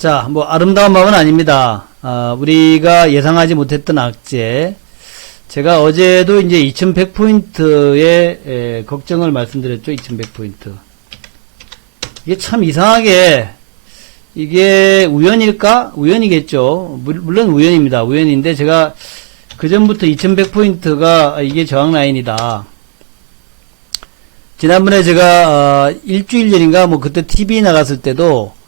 자, 뭐 아름다운 밤은 아닙니다. 우리가 예상하지 못했던 악재. 제가 어제도 이제 2100포인트의 걱정을 말씀드렸죠. 2100포인트. 이게 참 이상하게 이게 우연일까? 우연이겠죠. 물론 우연입니다. 우연인데 제가 그 전부터 2100포인트가 이게 저항 라인이다. 지난번에 제가 일주일 전인가 뭐 그때 TV 나갔을 때도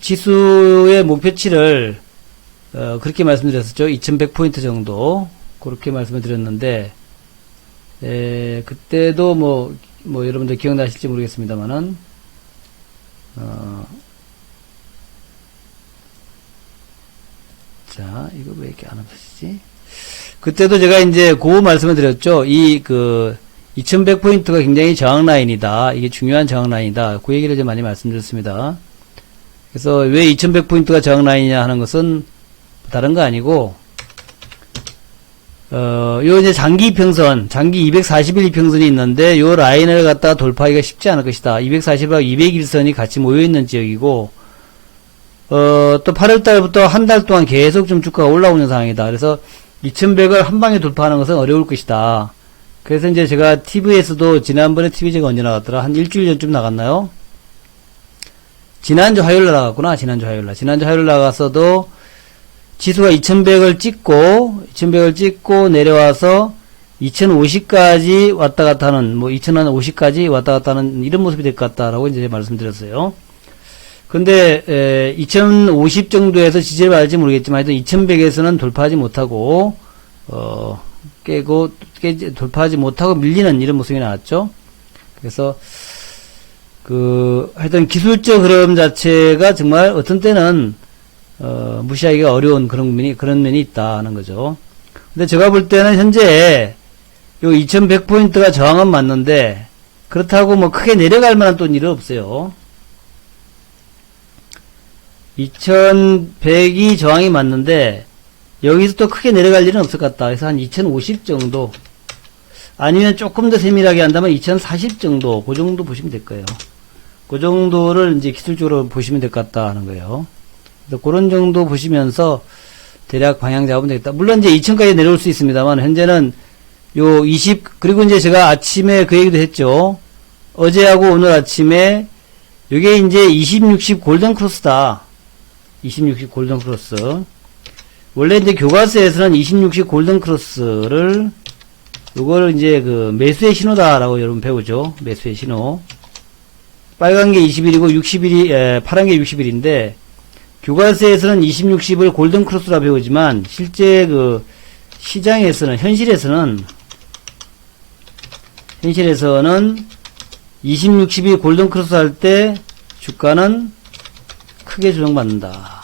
지수의 목표치를 그렇게 말씀드렸었죠. 2100포인트 정도 그렇게 말씀을 드렸는데 그때도 뭐 여러분들 기억나실지 모르겠습니다만은 자, 이거 왜 이렇게 안 없어지지? 그때도 제가 이제 그 말씀을 드렸죠. 2100포인트가 굉장히 저항 라인이다. 이게 중요한 저항 라인이다. 그 얘기를 좀 많이 말씀드렸습니다. 그래서 왜 2100포인트가 저항 라인이냐 하는 것은 다른 거 아니고, 요 이제 장기 이평선, 장기 241 이평선이 있는데, 요 라인을 갖다가 돌파하기가 쉽지 않을 것이다. 240하고 201선이 같이 모여있는 지역이고, 또 8월달부터 한 달 동안 계속 좀 주가가 올라오는 상황이다. 그래서 2100을 한 방에 돌파하는 것은 어려울 것이다. 그래서 이제 제가 TV에서도 지난번에 TV 제가 언제 나갔더라? 한 일주일 전쯤 나갔나요? 지난주 화요일날 나갔구나. 지난주 화요일 나갔어도 지수가 2100을 찍고 내려와서 2050까지 왔다 갔다 하는, 뭐 2050까지 왔다 갔다 하는 이런 모습이 될 것 같다라고 이제 말씀드렸어요. 근데 2050 정도에서 지지를 받을지 모르겠지만 하여튼 2100에서는 돌파하지 못하고 돌파하지 못하고 밀리는 이런 모습이 나왔죠. 그래서 하여튼 기술적 흐름 자체가 정말 어떤 때는 무시하기가 어려운 그런 면이 있다는 거죠. 근데 제가 볼 때는 현재 요 2100포인트가 저항은 맞는데 그렇다고 뭐 크게 내려갈 만한 또 일은 없어요. 2100이 저항이 맞는데 여기서 또 크게 내려갈 일은 없을 것 같다. 그래서 한 2050 정도 아니면 조금 더 세밀하게 한다면 2040 정도 그 정도 보시면 될 거예요. 그 정도를 이제 기술적으로 보시면 될 것 같다 하는 거예요. 그래서 그런 정도 보시면서 대략 방향 잡으면 되겠다. 물론 이제 2000까지 내려올 수 있습니다만 현재는 요 그리고 이제 제가 아침에 그 얘기도 했죠. 어제하고 오늘 아침에 요게 이제 2060 골든 크로스다. 2060 골든 크로스. 원래 이제 교과서에서는 2060 골든 크로스를 요거를 이제 매수의 신호다라고 여러분 배우죠. 매수의 신호. 빨간 게 20일이고 60일이 파란 게 60일인데 교과서에서는 2060을 골든 크로스라 배우지만 실제 시장에서는 현실에서는 2060이 골든 크로스 할 때 주가는 크게 조정받는다.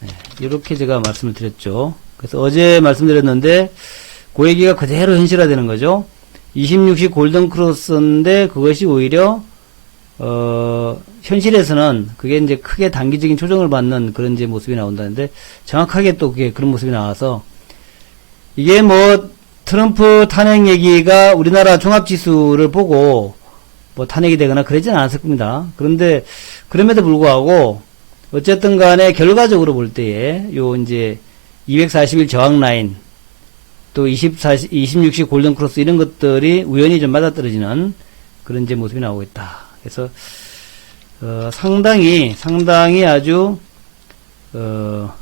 네, 이렇게 제가 말씀을 드렸죠. 그래서 어제 말씀드렸는데 그 얘기가 그대로 현실화되는 거죠. 2060 골든 크로스인데 그것이 오히려 현실에서는 그게 이제 크게 단기적인 조정을 받는 그런 이제 모습이 나온다는데 정확하게 또 그게 그런 모습이 나와서 이게 뭐 트럼프 탄핵 얘기가 우리나라 종합지수를 보고 뭐 탄핵이 되거나 그러진 않았을 겁니다. 그런데 그럼에도 불구하고 어쨌든 간에 결과적으로 볼 때에 요 이제 241 저항 라인 또 2060 골든 크로스 이런 것들이 우연히 좀 맞아떨어지는 그런 이제 모습이 나오고 있다. 그래서 상당히 아주 좀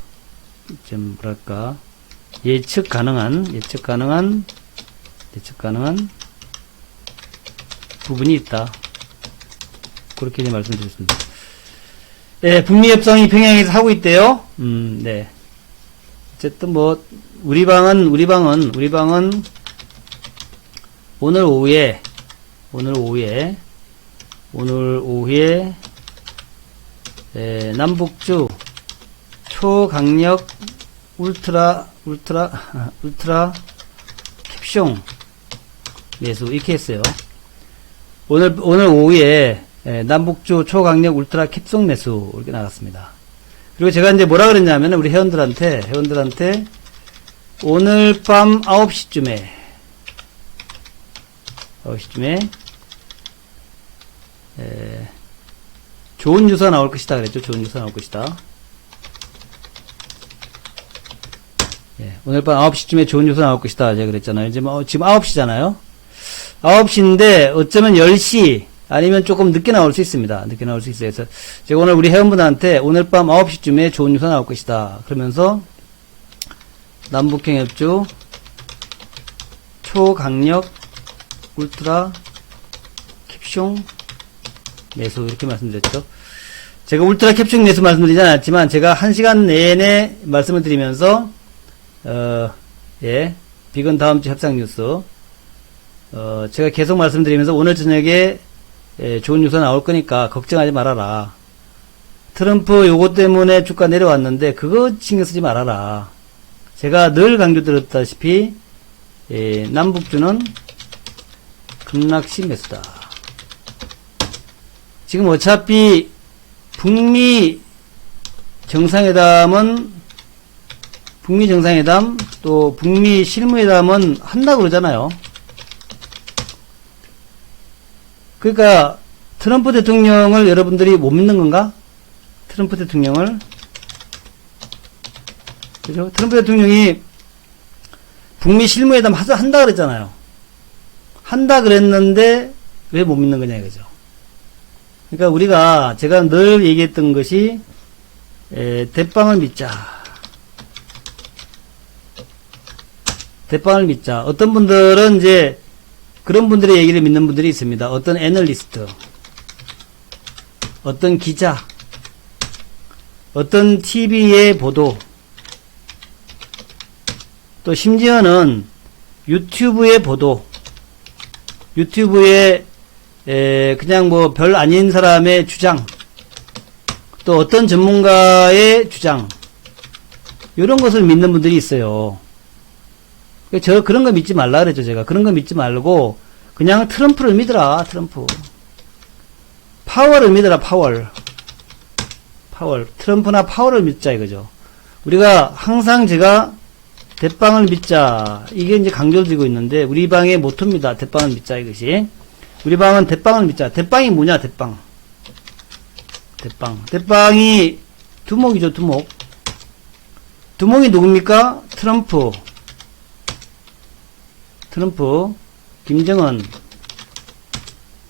뭐랄까 예측 가능한 부분이 있다. 그렇게 이제 말씀드렸습니다. 네, 북미 협상이 평양에서 하고 있대요. 네. 어쨌든 뭐 우리 방은 오늘 오후에 남북주 초강력 울트라 캡숑 매수 이렇게 했어요. 오늘 오후에 남북주 초강력 울트라 캡숑 매수 이렇게 나갔습니다. 그리고 제가 이제 뭐라 그랬냐면 우리 회원들한테 오늘 밤 9시쯤에 좋은 뉴스가 나올 것이다 그랬죠. 좋은 뉴스가 나올 것이다. 예, 오늘 밤 9시쯤에 좋은 뉴스가 나올 것이다 제가 그랬잖아요. 지금 9시잖아요. 9시인데 어쩌면 10시 아니면 조금 늦게 나올 수 있습니다. 늦게 나올 수 있어요. 그래서 제가 오늘 우리 회원분한테 오늘 밤 9시쯤에 좋은 뉴스가 나올 것이다. 그러면서 남북형협조 초강력 울트라 캡숑 매수 이렇게 말씀드렸죠. 제가 울트라 캡숑 매수 말씀드리지 않았지만 제가 1시간 내내 말씀을 드리면서 예, 비건 다음주 협상 뉴스 제가 계속 말씀드리면서 오늘 저녁에 좋은 뉴스가 나올 거니까 걱정하지 말아라. 트럼프 요거 때문에 주가 내려왔는데 그거 신경 쓰지 말아라. 제가 늘 강조드렸다시피 남북주는 급락시 매수다. 지금 어차피 북미 정상회담 또 북미 실무회담은 한다고 그러잖아요. 그러니까 트럼프 대통령을 여러분들이 못 믿는 건가? 트럼프 대통령을 그죠? 트럼프 대통령이 북미 실무회담 한다 그랬잖아요. 한다 그랬는데 왜 못 믿는 거냐 이거죠. 그러니까 우리가 제가 늘 얘기했던 것이 대빵을 믿자. 대빵을 믿자. 어떤 분들은 이제 그런 분들의 얘기를 믿는 분들이 있습니다. 어떤 애널리스트, 어떤 기자, 어떤 TV의 보도, 또 심지어는 유튜브의 보도, 유튜브의 그냥 뭐 별 아닌 사람의 주장, 또 어떤 전문가의 주장, 이런 것을 믿는 분들이 있어요. 저 그런 거 믿지 말라 그랬죠. 제가 그런 거 믿지 말고 그냥 트럼프를 믿으라. 트럼프 파월을 믿으라. 파월 트럼프나 파월을 믿자 이거죠. 우리가 항상 제가 대빵을 믿자 이게 이제 강조를 드리고 있는데 우리 방의 모토입니다. 대빵을 믿자 이것이 우리 방은 대빵을 믿자. 대빵이 뭐냐? 대빵이 두목이죠. 두목이 누굽니까? 트럼프, 김정은,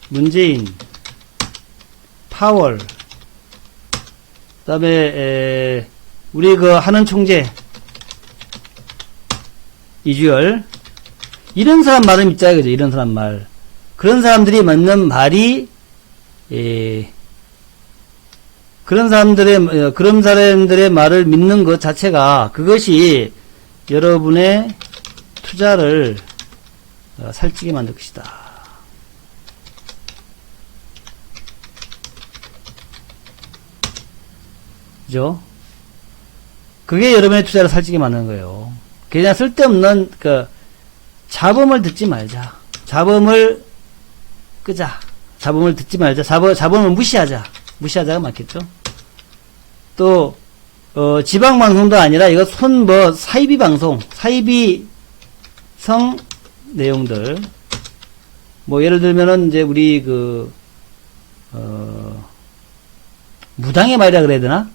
문재인, 파월, 그 다음에 우리 그 하는 총재 이주열, 이런 사람 말을 믿자 이거죠. 이런 사람 말. 그런 사람들이 맞는 말이 그런 사람들의 말을 믿는 것 자체가 그것이 여러분의 투자를 살찌게 만들 것이다. 그죠? 그게 여러분의 투자를 살찌게 만드는 거예요. 그냥 쓸데없는 잡음을 듣지 말자. 잡음을 끄자. 잡음을 듣지 말자. 잡음을 무시하자. 무시하자가 맞겠죠? 또 지방 방송도 아니라 이거 사이비 방송, 사이비성 내용들. 뭐 예를 들면은 이제 우리 무당의 말이라 그래야 되나?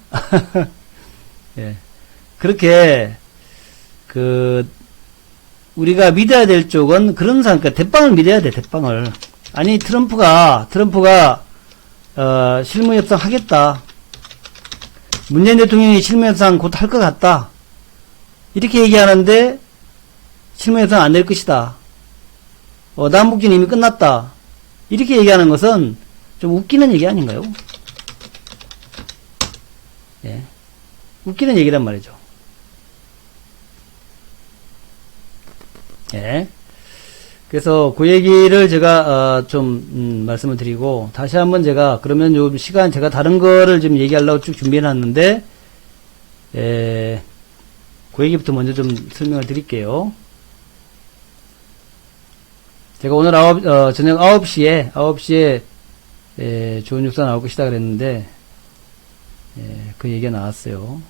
예. 그렇게 우리가 믿어야 될 쪽은 그런 사람, 그러니까 대빵을 믿어야 돼. 대빵을. 아니 트럼프가 실무협상 하겠다. 문재인 대통령이 실무협상 곧 할 것 같다. 이렇게 얘기하는데 실무협상 안 될 것이다. 남북진 이미 끝났다. 이렇게 얘기하는 것은 좀 웃기는 얘기 아닌가요? 예. 웃기는 얘기란 말이죠. 예. 그래서 그 얘기를 제가 좀 말씀을 드리고 다시 한번 제가 그러면 요 시간 제가 다른 거를 좀 얘기하려고 쭉 준비해 놨는데 그 얘기부터 먼저 좀 설명을 드릴게요. 제가 오늘 저녁 9시에 좋은 뉴스가 나올 것이다 그랬는데 그 얘기가 나왔어요.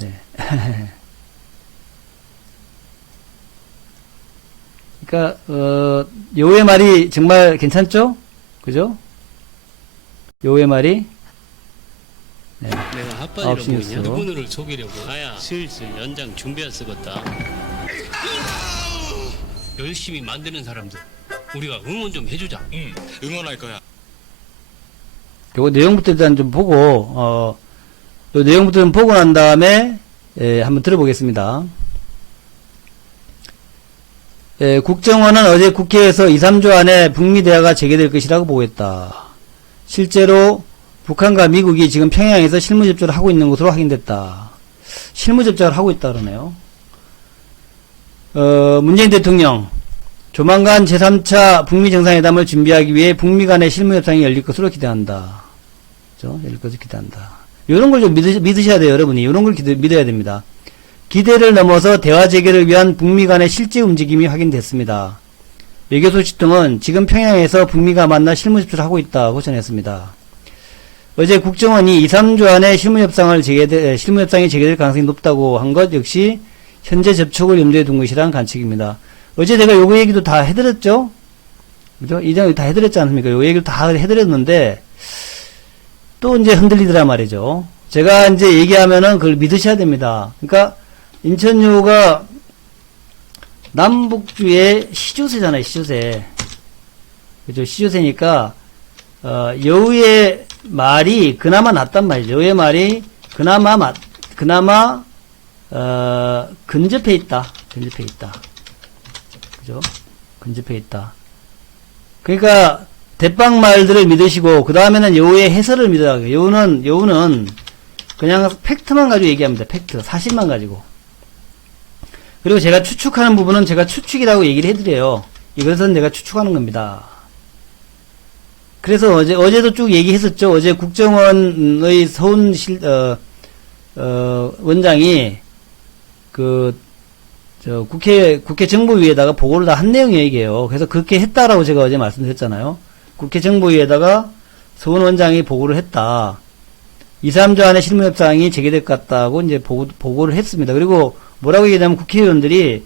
네. 그러니까 요의 말이 정말 괜찮죠? 그죠? 여우의 말이 네. 내가 핫바지로 9시 뉴스. 보이냐? 누구를 속이려고. 아야, 슬슬 연장 준비할 쓰겄다. 열심히 만드는 사람들 우리가 응원 좀 해주자. 응, 응원할 거야. 요거 내용부터 일단 좀 보고 요 내용부터 좀 보고 난 다음에 한번 들어보겠습니다. 국정원은 어제 국회에서 2, 3주 안에 북미 대화가 재개될 것이라고 보고했다. 실제로 북한과 미국이 지금 평양에서 실무 접촉을 하고 있는 것으로 확인됐다. 실무 접촉을 하고 있다 그러네요. 문재인 대통령 조만간 제3차 북미 정상회담을 준비하기 위해 북미 간의 실무 협상이 열릴 것으로 기대한다. 그렇죠? 열릴 것을 기대한다. 이런 걸 좀 믿으셔야 돼요, 여러분이. 이런 걸 믿어야 됩니다. 기대를 넘어서 대화 재개를 위한 북미 간의 실제 움직임이 확인됐습니다. 외교 소식 등은 지금 평양에서 북미가 만나 실무 접촉을 하고 있다고 전했습니다. 어제 국정원이 2, 3주 안에 실무 협상이 재개될 가능성이 높다고 한 것 역시 현재 접촉을 염두에 둔 것이라는 관측입니다. 어제 제가 요거 얘기도 다 해드렸죠? 그죠? 이장 다 해드렸지 않습니까? 요 얘기도 다 해드렸는데, 또 이제 흔들리더란 말이죠. 제가 이제 얘기하면은 그걸 믿으셔야 됩니다. 그러니까, 인천여우가 남북주의 시조새잖아요, 시조새. 그죠? 시조새니까, 여우의 말이 그나마 낫단 말이죠. 여우의 말이 그나마, 근접해 있다. 근접해 있다. 그죠? 근접해 있다. 그러니까, 대빵 말들을 믿으시고, 그 다음에는 여우의 해설을 믿어야 여우는 그냥 팩트만 가지고 얘기합니다. 팩트. 사실만 가지고. 그리고 제가 추측하는 부분은 제가 추측이라고 얘기를 해드려요. 이것은 내가 추측하는 겁니다. 그래서 어제도 쭉 얘기했었죠. 어제 국정원의 서훈 원장이 국회 정보위에다가 보고를 다 한 내용이 얘기해요. 그래서 그렇게 했다라고 제가 어제 말씀드렸잖아요. 국회 정보위에다가 서훈 원장이 보고를 했다. 2, 3주 안에 실무협상이 재개될 것 같다고 이제 보고를 했습니다. 그리고 뭐라고 얘기하냐면 국회의원들이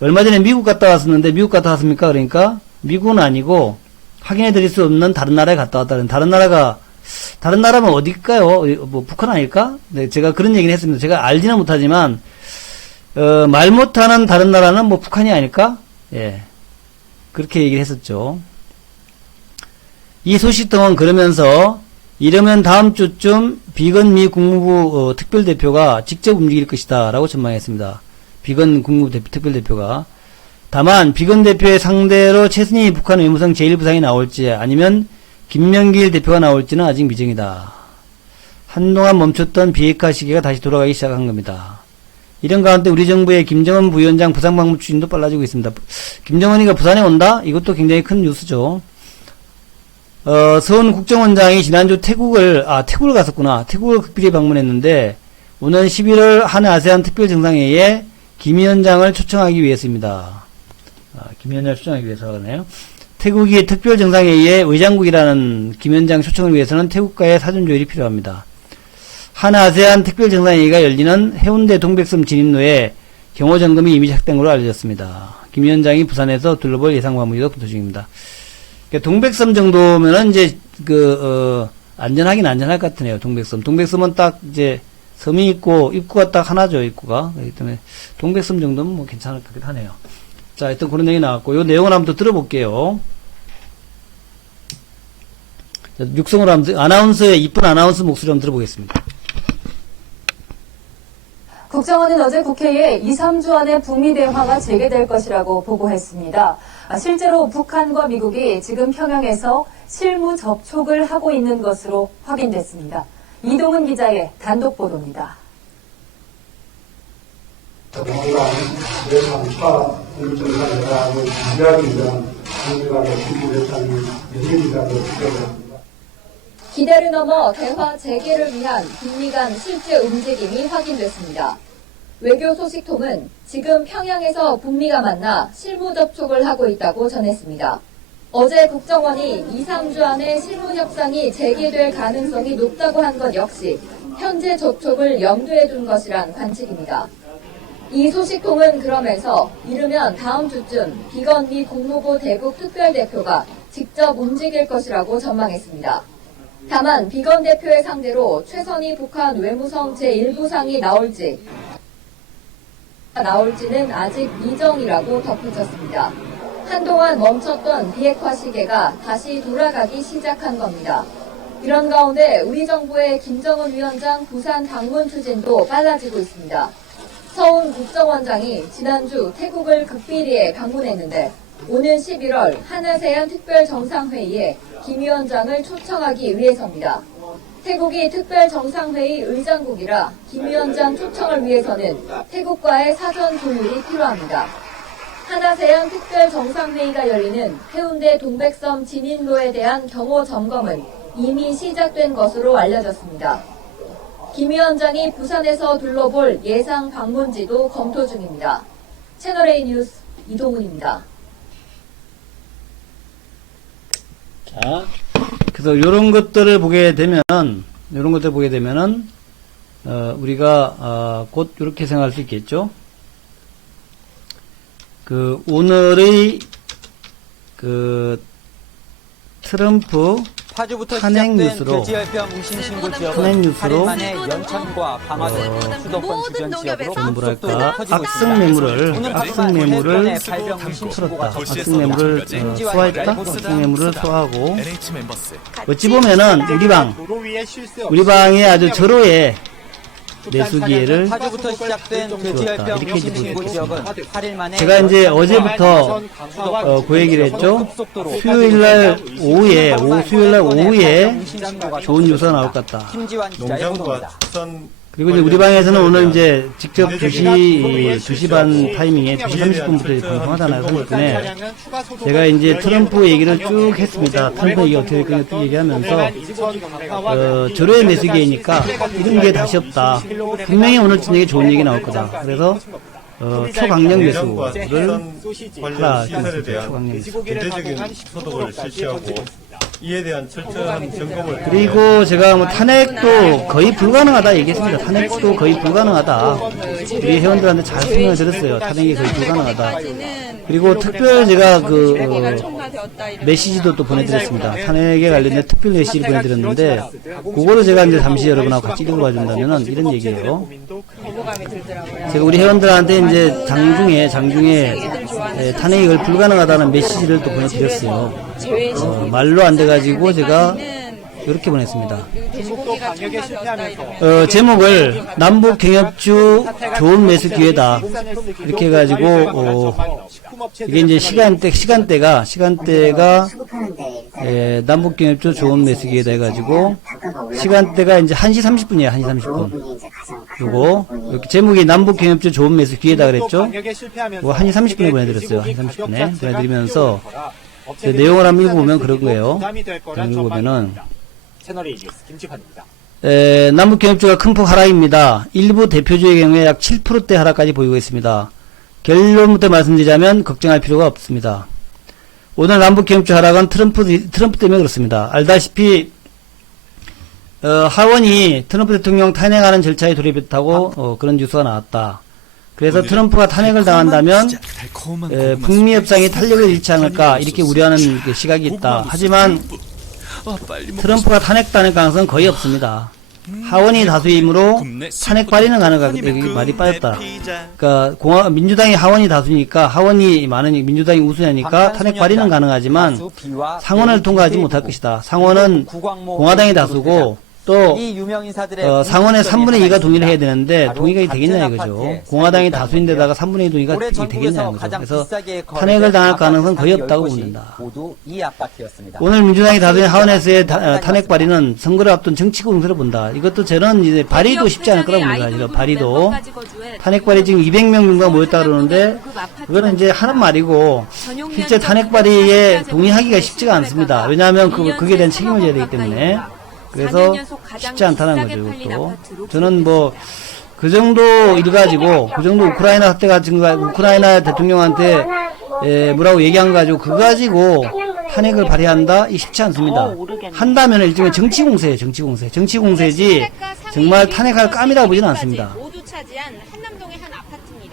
얼마 전에 미국 갔다 왔었는데 미국 갔다 왔습니까? 그러니까 미국은 아니고 확인해 드릴 수 없는 다른 나라에 갔다 왔다는 다른 나라면 어딜까요? 뭐 북한 아닐까? 네, 제가 그런 얘기를 했습니다. 제가 알지는 못하지만 말 못하는 다른 나라는 뭐 북한이 아닐까? 예. 그렇게 얘기를 했었죠. 이 소식 등은 그러면서 이러면 다음 주쯤 비건 미 국무부 특별대표가 직접 움직일 것이다 라고 전망했습니다. 비건 국무부 특별대표가. 다만 비건 대표의 상대로 최순희 북한 외무성 제1부상이 나올지 아니면 김명길 대표가 나올지는 아직 미정이다. 한동안 멈췄던 비핵화 시기가 다시 돌아가기 시작한 겁니다. 이런 가운데 우리 정부의 김정은 부위원장 부산 방문 추진도 빨라지고 있습니다. 김정은이가 부산에 온다? 이것도 굉장히 큰 뉴스죠. 서훈 국정원장이 지난주 태국을 갔었구나. 태국을 극비리 방문했는데, 오는 11월 한 아세안 특별정상회의에 김 위원장을 초청하기 위해서입니다. 김 위원장을 초청하기 위해서 하네요. 태국이 특별정상회의에 의장국이라는 김 위원장 초청을 위해서는 태국과의 사전조율이 필요합니다. 한 아세안 특별정상회의가 열리는 해운대 동백섬 진입로에 경호점검이 이미 시작된 걸로 알려졌습니다. 김 위원장이 부산에서 둘러볼 예상 방문이도 검토 중입니다. 동백섬 정도면은 이제 안전하긴 안전할 것 같으네요. 동백섬은 딱 이제 섬이 있고 입구가 딱 하나죠. 입구가. 그렇기 때문에 동백섬 정도면 뭐 괜찮을 것 같긴 하네요. 자, 하여튼 그런 얘기 나왔고 요 내용을 한번 더 들어볼게요. 자, 육성으로 한번 아나운서의 이쁜 아나운서 목소리 한번 들어보겠습니다. 국정원은 어제 국회에 2, 3주 안에 북미 대화가 재개될 것이라고 보고했습니다. 실제로 북한과 미국이 지금 평양에서 실무 접촉을 하고 있는 것으로 확인됐습니다. 이동은 기자의 단독 보도입니다. 기대를 넘어 대화 재개를 위한 북미 간 실제 움직임이 확인됐습니다. 외교 소식통은 지금 평양에서 북미가 만나 실무 접촉을 하고 있다고 전했습니다. 어제 국정원이 2, 3주 안에 실무 협상이 재개될 가능성이 높다고 한 것 역시 현재 접촉을 염두에 둔 것이란 관측입니다. 이 소식통은 그러면서 이르면 다음 주쯤 비건 미 국무부 대북 특별대표가 직접 움직일 것이라고 전망했습니다. 다만 비건 대표의 상대로 최선희 북한 외무성 제1부상이 나올지는 아직 미정이라고 덧붙였습니다. 한동안 멈췄던 비핵화 시계가 다시 돌아가기 시작한 겁니다. 이런 가운데 우리 정부의 김정은 위원장 부산 방문 추진도 빨라지고 있습니다. 서훈 국정원장이 지난주 태국을 극비리에 방문했는데 오는 11월 한아세안 특별정상회의에 김 위원장을 초청하기 위해서입니다. 태국이 특별정상회의 의장국이라 김 위원장 초청을 위해서는 태국과의 사전 조율이 필요합니다. 한아세안 특별정상회의가 열리는 해운대 동백섬 진인로에 대한 경호 점검은 이미 시작된 것으로 알려졌습니다. 김 위원장이 부산에서 둘러볼 예상 방문지도 검토 중입니다. 채널A 뉴스 이동훈입니다. 자, 그래서 이런 것들을 보게 되면은 우리가 곧 이렇게 생각할 수 있겠죠. 그 오늘의 그 트럼프 파주부터 탄핵 시작된 뉴스로 돼지열병 의심 신고 지역은 탄핵 뉴스로 8일 만에 연천과 방화동 수도권 주변 지역으로 좀 급속도로 뭐랄까 퍼지고 악성 있습니다. 매물을 오늘 악성 매물을 발병 의심 틀었다. 신고가 악성 매물을 심지와 소화했다. 얄보스 악성 매물을 소화하고 NH 멤버스 어찌 보면은 우리 방의 아주 절호의 매수 기회를 파주부터 시작된 돼지열병 이렇게 의심 이제 신고 지역은 8일 만에 제가 이제 어제부터 그 얘기를 했죠. 수요일날 오후에 좋은 뉴스가 나올 것 같다. 김지환 기자의 농장과 보도입니다. 수산 그리고 이제 우리 방에서는 오늘 이제 직접 2시 반 타이밍에 2시 30분부터 방송하잖아요. 30분에. 제가 이제 트럼프 얘기를 쭉 했습니다. 트럼프 얘기 어떻게 될 거냐 쭉 얘기하면서, 절호의 매수기회니까 이런 게 다시 없다. 분명히 오늘 저녁에 좋은 얘기 나올 거다. 그래서, 초강력 매수를 하라. 시설에 대한 초강력 매수. 경제적인 소득을 실시하고 이에 대한 철저한 점검을 그리고 제가 뭐 탄핵도 거의 불가능하다 얘기했습니다. 탄핵도 거의 불가능하다. 우리 회원들한테 잘 설명을 드렸어요. 탄핵이 거의 불가능하다. 그리고 특별 제가 메시지도 또 보내드렸습니다. 탄핵에 관련된 특별 메시지를 보내드렸는데 그거를 제가 이제 잠시 여러분하고 같이 읽어봐 준다면은 이런 얘기예요. 제가 우리 회원들한테 이제 장중에 탄핵이 거의 불가능하다는 메시지를 또 보내드렸어요. 말로 안 돼가지고 제가 이렇게 보냈습니다. 제목을 남북 경협주 좋은 매수 기회다 이렇게 해가지고 이게 이제 시간대가 남북 경협주 좋은 매수 기회다 해가지고 시간대가 이제 1시 30분이에요. 1시 30분. 요거 이렇게 제목이 남북 경협주 좋은 매수 기회다 그랬죠. 이거 1시 30분에 보내드렸어요. 1시 30분에 보내드리면서 내용을 한번 읽어보면 그런 거예요. 읽어보면은 남북 경협주가 큰 폭 하락입니다. 일부 대표주의 경우에 약 7%대 하락까지 보이고 있습니다. 결론부터 말씀드리자면 걱정할 필요가 없습니다. 오늘 남북 경협주 하락은 트럼프 때문에 그렇습니다. 알다시피 하원이 트럼프 대통령 탄핵하는 절차에 돌입했다고 그런 뉴스가 나왔다. 그래서 트럼프가 탄핵을 당한다면 북미 협상이 탄력을 잃지 않을까 이렇게 우려하는 시각이 있다. 하지만 트럼프가 탄핵당할 가능성은 거의 없습니다. 하원이 다수이므로 탄핵 발의는 가능하다. 여기 말이 빠졌다. 그러니까 민주당이 하원이 다수니까 하원이 많으니 민주당이 우수하니까 탄핵 발의는 가능하지만 상원을 통과하지 못할 것이다. 상원은 공화당이 다수고 또 상원의 3분의 2가 동의를 해야 되는데 동의가 되겠냐 이거죠. 공화당이 다수인데다가 3분의 2 동의가 되겠냐 이거죠. 그래서 탄핵을 당할 가능성은 거의 없다고 봅니다. 오늘 민주당이 다수인 하원에서의 탄핵 발의는 선거를 앞둔 정치 공세를 본다. 이것도 저는 이제 발의도 쉽지 않을 거라고 봅니다. 발의도 탄핵 발의 지금 200명 정도가 모였다 그러는데 그거는 이제 하는 말이고 실제 탄핵 발의에 동의하기가 쉽지가 않습니다. 왜냐하면 그게 대한 책임을 져야 되기 때문에. 그래서 쉽지 않다는 거죠, 이것도. 저는 그 정도 일 가지고, 그 정도 우크라이나 사태 같은 거, 우크라이나 대통령한테, 뭐라고 얘기한 거 가지고, 그거 가지고 탄핵을 발의한다? 이 쉽지 않습니다. 한다면 일종의 정치 공세예요, 정치 공세. 정치 공세지, 정말 탄핵할 감이라고 보지는 않습니다.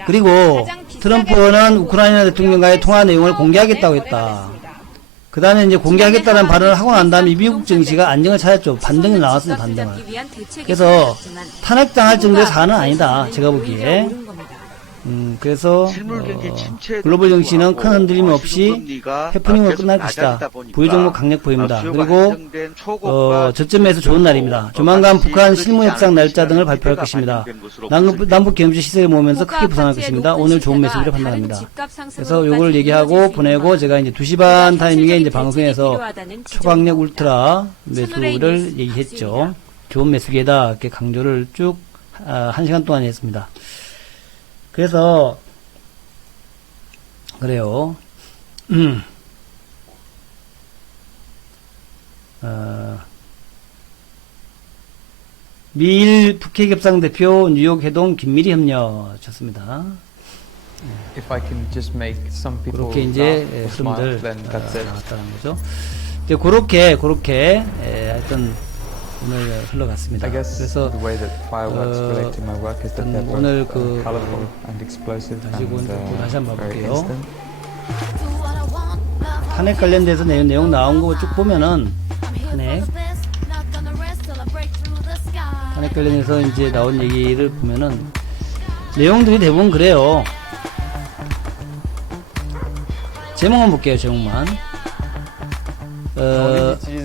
그리고 트럼프는 우크라이나 대통령과의 통화 내용을 공개하겠다고 했다. 그 다음에 이제 공개하겠다는 발언을 하고 난 다음에 미국 정치가 안정을 찾았죠. 반등이 나왔습니다, 반등을. 그래서 탄핵당할 정도의 사안은 아니다, 제가 보기에. 그래서 글로벌 정치는 큰 흔들림 없이 해프닝으로 끝날 것이다. 부유 정부 강력 보입니다. 그리고 저점에서 좋은 날입니다. 조만간 북한 실무 협상 날짜 등을 발표할 것입니다. 남북 경제 시세를 모으면서 크게 부상할 것입니다. 오늘 좋은 매수기를 판단합니다. 그래서 요걸 얘기하고 보내고 제가 이제 2시 반 타이밍에 이제 방송에서 초강력 울트라 매수를 얘기했죠. 좋은 매수기에다 이렇게 강조를 쭉 1시간 동안 했습니다. 그래서 그래요. 미일 북핵 협상 대표 뉴욕 해동 김미리 협력 좋습니다. If I can just make some people 그렇게 이제 laugh or 흐름들 smile, then that's it. 나왔다는 거죠. 이제 그렇게 하여튼 오늘 흘러갔습니다. I guess 그래서 the way that fireworks relate to my work is that they're 오늘 both colorful and explosive 다시 and 다시 한번 very 볼게요. instant. 탄핵 관련돼서 내용 나온 거 쭉 보면은 탄핵 관련해서 이제 나온 얘기를 보면은 내용들이 대부분 그래요. 제목만 볼게요, 제목만.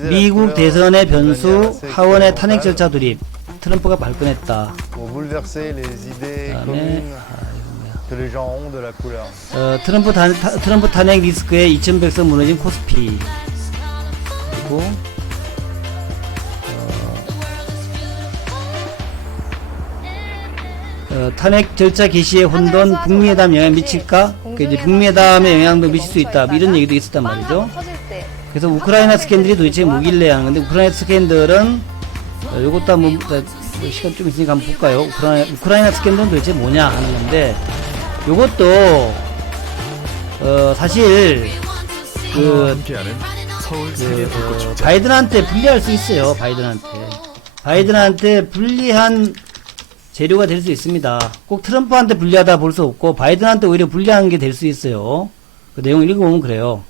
미국 대선의 변수, 하원의 탄핵 절차 돌입, 트럼프가 발끈했다. 그다음에 트럼프 탄핵 리스크에 2100석 무너진 코스피. 그리고 탄핵 절차 개시에 혼돈, 북미회담 영향 미칠까? 이제 북미회담에 영향도 미칠 수 있다. 이런 얘기도 있었단 말이죠. 그래서 우크라이나 스캔들이 도대체 뭐길래 하는 건데, 우크라이나 스캔들은 요것도 한번 시간 좀 있으니까 한번 볼까요? 우크라이나 스캔들은 도대체 뭐냐 하는 건데, 요것도 사실 바이든한테 불리할 수 있어요. 바이든한테 불리한 재료가 될 수 있습니다. 꼭 트럼프한테 불리하다 볼 수 없고 바이든한테 오히려 불리한 게 될 수 있어요. 그 내용 읽어보면 그래요.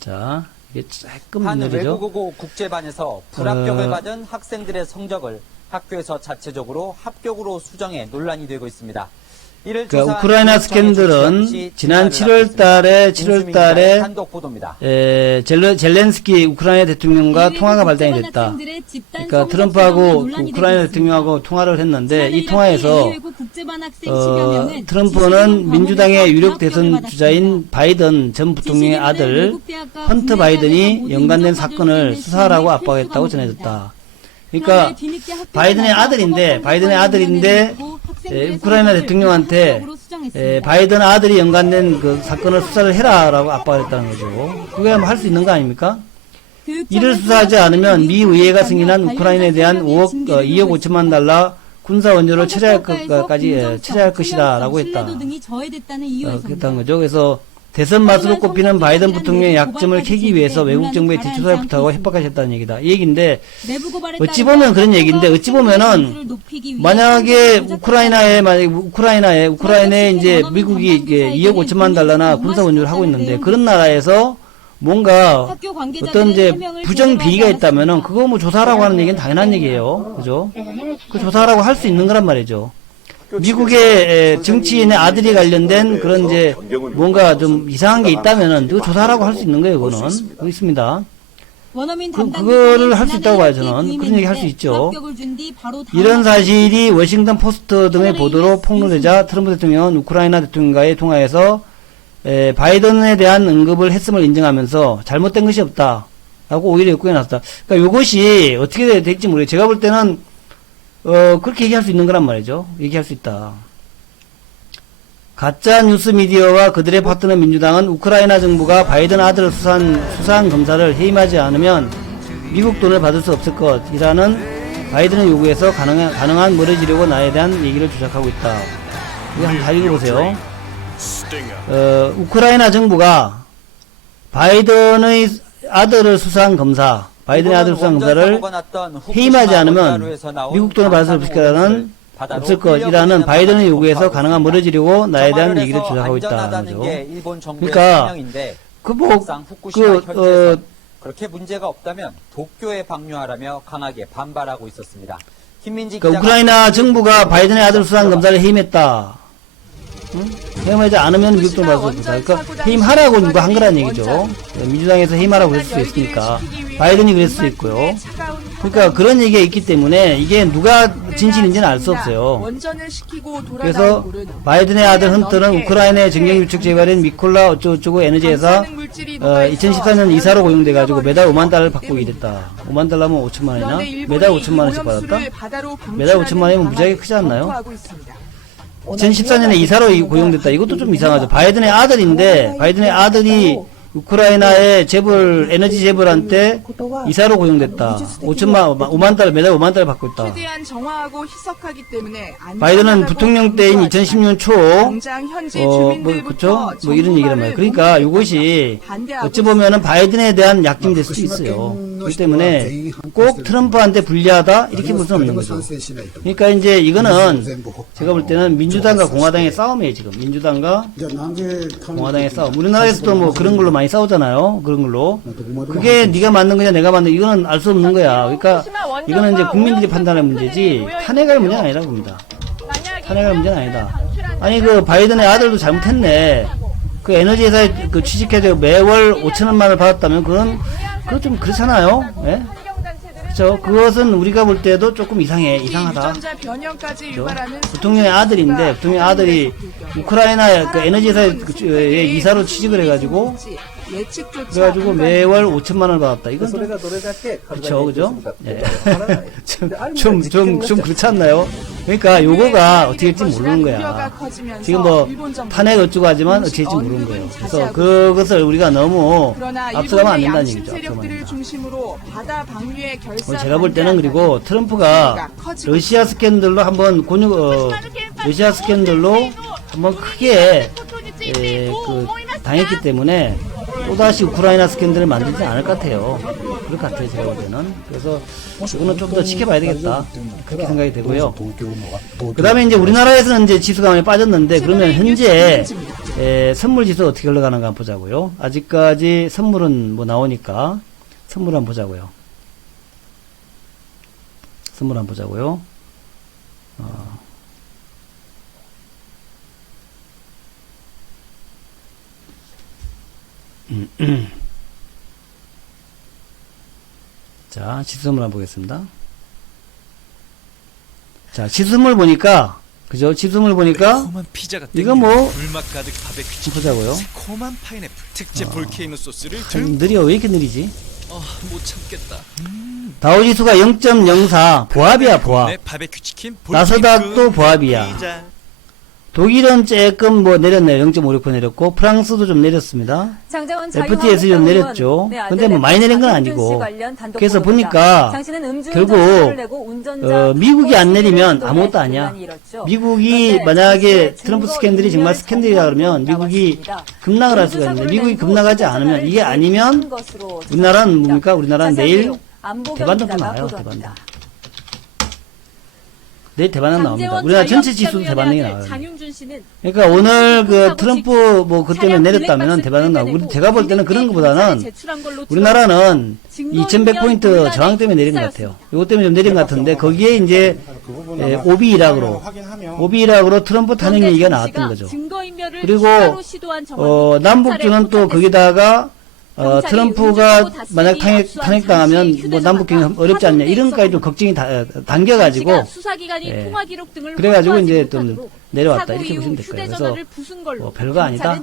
자, 이게 조금 한 문제죠. 외국어고 국제반에서 불합격을 받은 학생들의 성적을 학교에서 자체적으로 합격으로 수정해 논란이 되고 있습니다. 이를 그러니까 우크라이나 스캔들은 지난 7월달에 단독 보도입니다. 젤렌스키 우크라이나 대통령과 통화가 발단이 됐다. 그러니까 트럼프하고 우크라이나 대통령하고 통화를 했는데 이 통화에서 트럼프는 민주당의 유력 대선 주자인 바이든 전 부통령의 아들 헌터 바이든이 연관된 사건을 수사하라고 압박했다고 전해졌다. 그러니까 바이든의 아들인데 우크라이나 대통령한테 바이든 아들이 연관된 그 사건을 수사를 해라라고 압박을 했다는 거죠. 그게 할 수 있는 거 아닙니까? 이를 수사하지 않으면 미 의회가 승인한 우크라이나에 대한 2억 5천만 달러 군사 원조를 철회할 것이다라고 했다. 그랬다는 거죠. 그래서 대선 맛으로 꼽히는 바이든 부통령의 약점을 캐기 위해서 외국 정부에 대조사를 부탁하고 협박하셨다는 얘기다. 이 얘기인데 어찌 보면 그런 얘기인데 어찌 보면은 만약에 우크라이나에 이제 미국이 2억 5천만 달러나 군사 원조를 하고 있는데 그런 나라에서 뭔가 어떤 이제 부정 비리가 있다면은 그거 뭐 조사하라고 하는 얘기는 당연한 얘기예요. 그죠? 그 조사하라고 할 수 있는 거란 말이죠. 미국의 정치인의 아들이 관련된 그런 이제 뭔가 좀 이상한 게 있다면은 그거 조사하라고 할 수 있는 거예요, 그거는. 그거 있습니다. 그거를 할 수 있다고 봐요, 저는. 그런 얘기 할 수 있죠. 이런 사실이 워싱턴 포스트 등의 보도로 폭로되자 트럼프 대통령은 우크라이나 대통령과의 통화에서 바이든에 대한 언급을 했음을 인정하면서 잘못된 것이 없다. 라고 오히려 욕구에 나섰다. 그러니까 이것이 어떻게 될지 모르겠어요. 제가 볼 때는 그렇게 얘기할 수 있는 거란 말이죠. 얘기할 수 있다. 가짜 뉴스 미디어와 그들의 파트너 민주당은 우크라이나 정부가 바이든 아들을 수사한 검사를 해임하지 않으면 미국 돈을 받을 수 없을 것이라는 바이든의 요구에서 가능한 멀어지려고 나에 대한 얘기를 조작하고 있다. 이거 한번 다 읽어보세요. 우크라이나 정부가 바이든의 아들을 수사한 검사, 바이든의 아들 수상 검사를 해임하지 않으면 미국 돈을 받을 수 없을 거라는 바다로 없을 흘려보내는 것이라는 바이든의 방안을 요구에서 검토하고 가능한 있습니다. 멀어지려고 나에 대한 저 얘기를 말을 주장하고 해서 있다는 안전하다는 거죠. 게 일본 정부의 그러니까 성명인데 뭐, 막상 후쿠시마 현지에선 그렇게 문제가 없다면 도쿄에 방류하라며 강하게 반발하고 있었습니다. 김민지 그러니까 기자가 우크라이나 정부가 바이든의 아들 수상 검사를 해임했다. 응? 해임하지 않으면 미국도 말수 없다. 그러니까 해임하라고 누가 한 거란 얘기죠. 민주당에서 해임하라고 그랬을 수 있으니까 바이든이 그랬을 수 있고요. 그러니까 그런 얘기가 있기 때문에 이게 누가 진실인지는 알 수 없어요. 그래서 바이든의 아들 헌터는 우크라이나의 정경 유축 재발인 미콜라 어쩌고저쩌고 에너지 회사 2014년 이사로 고용돼가지고 매달 5만 달러를 받고 일했다. 5만 달러면 5천만 원이나? 매달 5천만 원씩 받았다? 매달 5천만 원이면 무지하게 크지 않나요? 2014년에 이사로 고용됐다. 이것도 좀 이상하죠. 바이든의 아들인데 바이든의 아들이 우크라이나의 재벌 에너지 재벌한테 이사로 고용됐다. 5만 달러 매달 5만 달러 받고 있다. 최대한 정화하고 희석하기 때문에 바이든은 부통령 때인 2010년 초 당장 현지 주민들부터 뭐 이런 얘기란 말이에요. 그러니까 이것이 어찌 보면은 바이든에 대한 약점이 될 수도 있어요. 그렇기 때문에 꼭 트럼프한테 불리하다 이렇게 볼 수는 없는 거죠. 그러니까 이제 이거는 제가 볼 때는 민주당과 공화당의 싸움이에요. 지금 민주당과 공화당의 싸움. 우리나라에서도 뭐 그런 걸로 많이 싸우잖아요. 그런 걸로. 그게 네가 만든 거냐 내가 만든 이거는 알 수 없는 거야. 그러니까 이거는 이제 국민들이 판단할 문제지 탄핵할 문제는 아니라고 봅니다. 탄핵할 문제는 아니다. 아니 그 바이든의 아들도 잘못했네. 그 에너지 회사에 그 취직해서 매월 5천원만 원을 받았다면 그건 좀 그렇잖아요. 예? 그렇죠. 그것은 우리가 볼 때도 조금 이상하다. 그렇죠? 부통령의 아들인데 부통령의 아들이 우크라이나 그 에너지 회사에 이사로 취직을 해가지고 그래가지고 매월 5천만 원을 받았다. 이건 그렇죠, 그죠? 예. 좀 그렇지 않나요? 그러니까 요거가 어떻게 될지 모르는 거야. 지금 뭐 탄핵 어쩌고 하지만 어떻게 될지 모르는 거예요. 그래서 그것을 우리가 너무 앞서가면 안 된다는 얘기죠. 제가 볼 때는 그리고 트럼프가 러시아 스캔들로 한번 러시아 스캔들로 한번 크게 당했기 때문에 또다시 우크라이나 스캔들을 만들지 않을 것 같아요. 그럴 것 같아요, 제가 볼 때는. 그래서 이거는 좀 더 지켜봐야 되겠다. 그렇게 생각이 되고요. 그 다음에 이제 우리나라에서는 이제 지수가 많이 빠졌는데, 그러면 현재, 선물 지수 어떻게 흘러가는가 한번 보자고요. 아직까지 선물은 뭐 나오니까, 선물 한번 보자고요. 선물 한번 보자고요. 자, 지수선물 한번 보겠습니다. 자, 지수선물 보니까, 그죠? 지수선물 보니까, 새콤한 피자가 이거 뭐, 불맛 가득 바베큐 치킨, 보자고요. 새콤한 파인애플, 특제 볼케이노 소스를 느려, 왜 이렇게 느리지? 못 참겠다. 다우지수가 0.04, 보합이야, 보합. 네, 바베큐 치킨, 나스닥도 보합이야. 피자. 독일은 조금 뭐 내렸네요. 0.56% 내렸고, 프랑스도 좀 내렸습니다. FTSE 좀 내렸죠. 근데 뭐 많이 내린 건 아니고. 그래서 보니까, 결국, 미국이 안 내리면 아무것도 아니야. 미국이 만약에 트럼프 스캔들이 정말 스캔들이라 그러면 미국이 급락을 할 수가 있는데, 미국이 급락하지 않으면, 이게 아니면, 우리나라는 뭡니까? 우리나라는 내일 대반등 나와요, 대반등. 내일 대반등 나옵니다. 우리나라 전체 지수도 대반등이 나와요. 그러니까 오늘 그 트럼프 뭐 그때는 내렸다면 대반등 나오고, 제가 볼 때는 그런 것보다는 우리나라는 2100포인트 저항 때문에 내린 것 같아요. 이것 때문에 좀 내린 것 같은데, 거기에 이제 오비 이락으로 트럼프 탄핵 얘기가 나왔던 거죠. 그리고 남북주는 또 거기다가 트럼프가 만약 탄핵당하면 뭐 남북 경협 어렵지 않냐 이런 까지 좀 걱정이 당겨가지고 그래가지고 이제 좀 내려왔다 이렇게 보시면 될 거예요. 그래서 뭐 별거 아니다.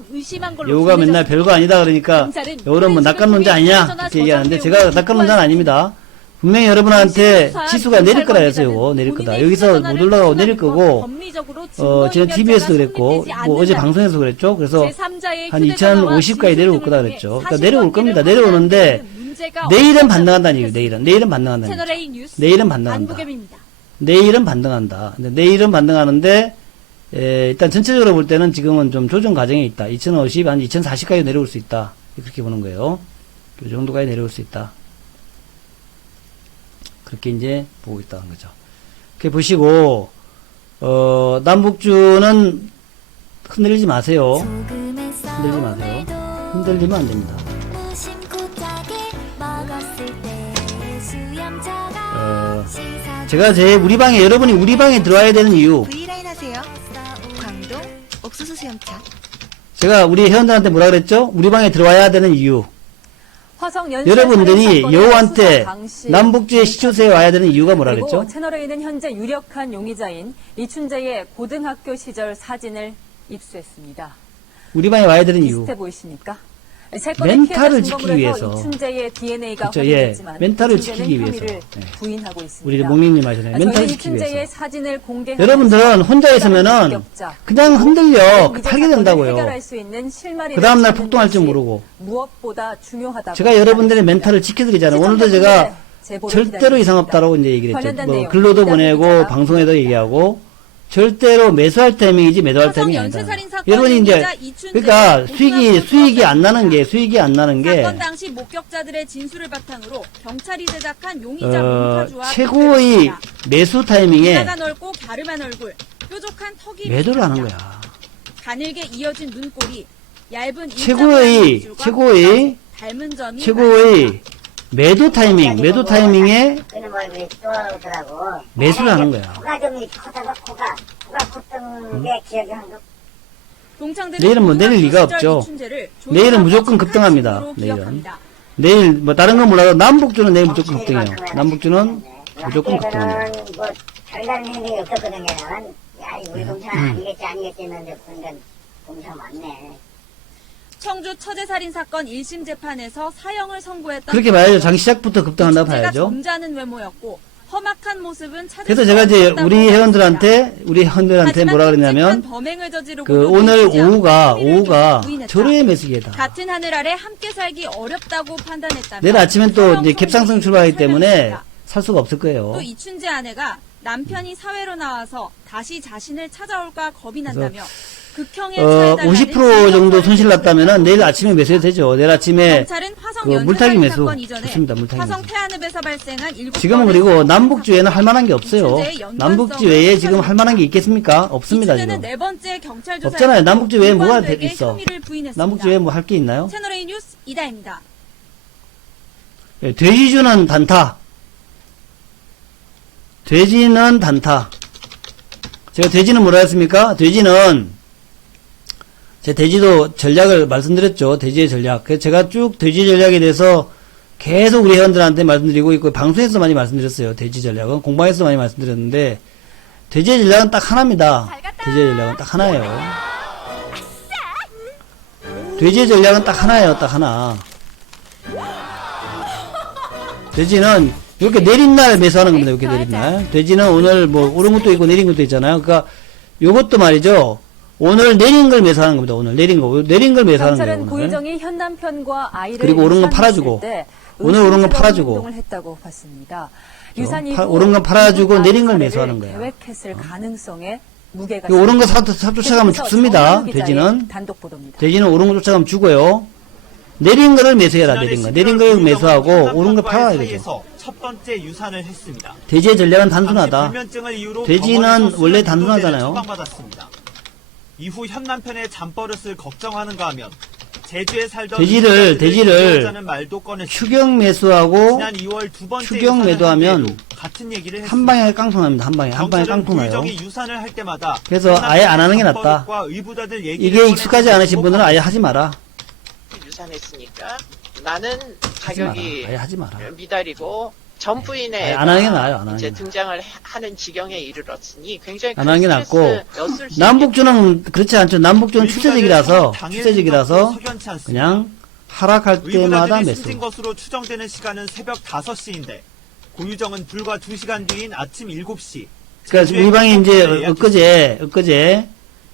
여우가 맨날 별거 아니다 그러니까 여우는 뭐 낙관론자 아니냐 이렇게 얘기하는데 제가 낙관론자는 아닙니다. 분명히 여러분한테 지수가 내릴 거라 해서요. 내릴 거다. 여기서 못 올라가고 내릴 거고, 지난 TV에서도 그랬고, 뭐 어제 방송에서 그랬죠. 그래서 한 2050까지 내려올 거다 그랬죠. 그러니까 내려올 겁니다. 내려오는데, 내일은 반등한다는 얘기예요. 내일은 반등한다. 내일은 반등한다. 내일은 반등한다. 내일은 반등하는데, 일단 전체적으로 볼 때는 지금은 좀 조정 과정에 있다. 2050, 한 2040까지 내려올 수 있다. 그렇게 보는 거예요. 이 정도까지 내려올 수 있다. 그렇게 이제 보고 있다는 거죠. 이렇게 보시고, 남북주는 흔들리지 마세요. 흔들리지 마세요. 흔들리면 안 됩니다. 제가 우리 방에, 여러분이 우리 방에 들어와야 되는 이유. V라인 하세요. 광동 옥수수 수염차. 제가 우리 회원들한테 뭐라 그랬죠? 우리 방에 들어와야 되는 이유. 화성 여러분들이 여우한테 당시 남북주의 시초세에 와야 되는 이유가 뭐라 그리고 그랬죠? 채널A는 현재 유력한 용의자인 이춘재의 고등학교 시절 사진을 입수했습니다. 우리 방에 와야 되는 이유. 비슷해 보이십니까? 세건의 멘탈을 피해자 지키기 증거물에서 위해서. 이춘재의 DNA가 그렇죠, 확인됐지만 멘탈을 이춘재는 지키기 위해서. 혐의를 네. 부인하고 있습니다. 우리 목님님 하시네요. 멘탈을 저희는 지키기 이춘재의 위해서. 사진을 공개하면서 여러분들은 혼자 있으면은 그냥 흔들려. 팔게 된다고요. 해결할 수 있는 실마리를 그 다음날 찾는 폭동할 줄 것이 모르고. 무엇보다 중요하다고 제가 여러분들의 생각합니다. 멘탈을 지켜드리잖아요. 오늘도 제가 제보를 절대로 기다리고 이상 있습니다. 없다라고 이제 얘기를 했죠. 관련된 뭐 내용 글로도 기다리고 보내고 있다가 방송에도 얘기하고 절대로 매수할 타이밍이지 매도할 타이밍이 아니다. 여러분이 이제 그러니까 수익이 안 나는 게 사건 당시 목격자들의 진술을 바탕으로 경찰이 제작한 용의자 몽타주와 최고의 매수 타이밍에 기사가 넓고 갸름한 얼굴, 뾰족한 턱이 매도를 하는 비쳤다. 거야. 가늘게 이어진 눈꼬리, 얇은 최고의 닮은 점이 최고의 매도 타이밍에 그는 뭐 이렇게 좋아하더라고. 매수를 하는 거야. 코가 좀 이렇게 컸다가 코가 컸던 게 기억이 한 거. 동창들은 내일은 뭐 내릴 리가 고등학교 시절 없죠. 이춘재를 내일은 무조건 조선업 급등합니다. 친구로 내일은. 기억합니다. 내일 뭐 다른 건 몰라도 남북주는 내일 무조건 급등해요. 남북주는 무조건 급등합니다. 학교에서는 뭐 별다른 행동이 없었거든요. 나는 야, 우리 동창 아니겠지 했는데 보니까 동창 맞네. 청주 처제살인 사건 1심 재판에서 사형을 선고했던 그렇게 봐야죠. 장 시작부터 급등한다고 이춘재가 봐야죠. 점잖은 외모였고 험악한 모습은 찾을 그래서 수 제가 이제 없었다고 우리 회원들한테 뭐라 그러냐면 범행을 저지르고 그 오늘 오후가 부인했다. 절호의 매수기다. 같은 하늘 아래 함께 살기 어렵다고 판단했다며 내일 아침엔 또 이제 사형 갭상승 선고를 출발하기 때문에 설명했습니다. 살 수가 없을 거예요. 또 이춘재 아내가 남편이 사회로 나와서 다시 자신을 찾아올까 겁이 난다며 극형에 처해달라는 50% 정도 손실 났다면은 내일 아침에 매수해도 되죠. 내일 아침에 경찰은 화성 그 물타기 연쇄살인 매수 사건 이전에 좋습니다. 물타기 화성 매수. 태안읍에서 발생한 7건의 지금은 그리고 살인 남북주에는 사건, 할 만한 게 없어요. 이춘재의 연관성을 남북주 외에 지금 할 만한 게 있겠습니까? 없습니다, 이춘재는 지금. 네 번째 경찰 조사에 없잖아요. 남북주 외에 뭐가 공무원들에게 있어? 혐의를 부인했습니다. 남북주 외에 뭐 할 게 있나요? 채널A 뉴스 이다입니다. 예, 돼지주는 단타. 돼지는 단타. 제가 돼지는 뭐라 했습니까? 돼지는 제 돼지도 전략을 말씀드렸죠. 돼지의 전략. 그래서 제가 쭉 돼지 전략에 대해서 계속 우리 회원들한테 말씀드리고 있고 방송에서 많이 말씀드렸어요. 돼지 전략은 공방에서 많이 말씀드렸는데 돼지의 전략은 딱 하나입니다. 돼지의 전략은 딱 하나예요. 돼지의 전략은 딱 하나예요. 딱 하나. 돼지는 이렇게 내린 날 매수하는 겁니다. 이렇게 내린 날. 돼지는 오늘 뭐 오른 것도 있고 내린 것도 있잖아요. 그러니까 요것도 말이죠. 오늘 내린 걸 매수하는 겁니다. 오늘 내린 걸 매수하는 거예요. 경찰은 고유정이 현 남편과 아이를 그리고 오른 건 유산했을 팔아주고, 때 오늘 오른 건 의심스러운 팔아주고. 행동을 했다고 봤습니다. 그렇죠. 유산 이후 오른 건 팔아주고 이후 내린 걸 사례를 매수하는 거야. 계획했을 가능성에 무게가 이 오른 거 실립니다. 쫓아가면 계속해서 죽습니다. 정현우 기자의 돼지는. 단독 보도입니다. 돼지는 오른 거 쫓아가면 죽어요. 내린 거를 매수해라, 내린 거. 내린 걸 매수하고 오른 걸 팔아야 되죠. 첫 번째 유산을 했습니다. 돼지의 전략은 단순하다. 불면증을 이유로 돼지는 원래 단순하잖아요. 처방받았습니다. 이후 현 남편의 잠버릇을 걱정하는가 하면 제주에 살던 돼지를 말도 꺼냈습니다. 추경 매수하고 지난 2월 두 번째 추경 유산을 매도하면 할 때도 같은 얘기를 했습니다. 한 방에 깡통납니다. 한 방에 경찰은 깡통나요. 고유정이 유산을 할 때마다 그래서 아예 안 하는 게 낫다. 잠버릇과 의부다들 얘기를 이게 익숙하지 꺼내서 않으신 분들은 아예 하지 마라. 유산했으니까 나는 하지 마라. 가격이 아예 하지 마라. 미달이고 전 부인의 안 하는 게 나아요. 안 하는 이제 게 나아요. 등장을 하는 지경에 이르렀으니 굉장히 안 하는 게 낫고 스트레스였을 수 남북주는 그렇지 않죠. 남북주는 추세적이라서 석연치 않습니다. 그냥 하락할 때마다 의부다들이 매수. 숨진 것으로 추정되는 시간은 새벽 5시인데 고유정은 불과 2시간 뒤인 아침 7시 그러니까 우리 방에 이제 엊그제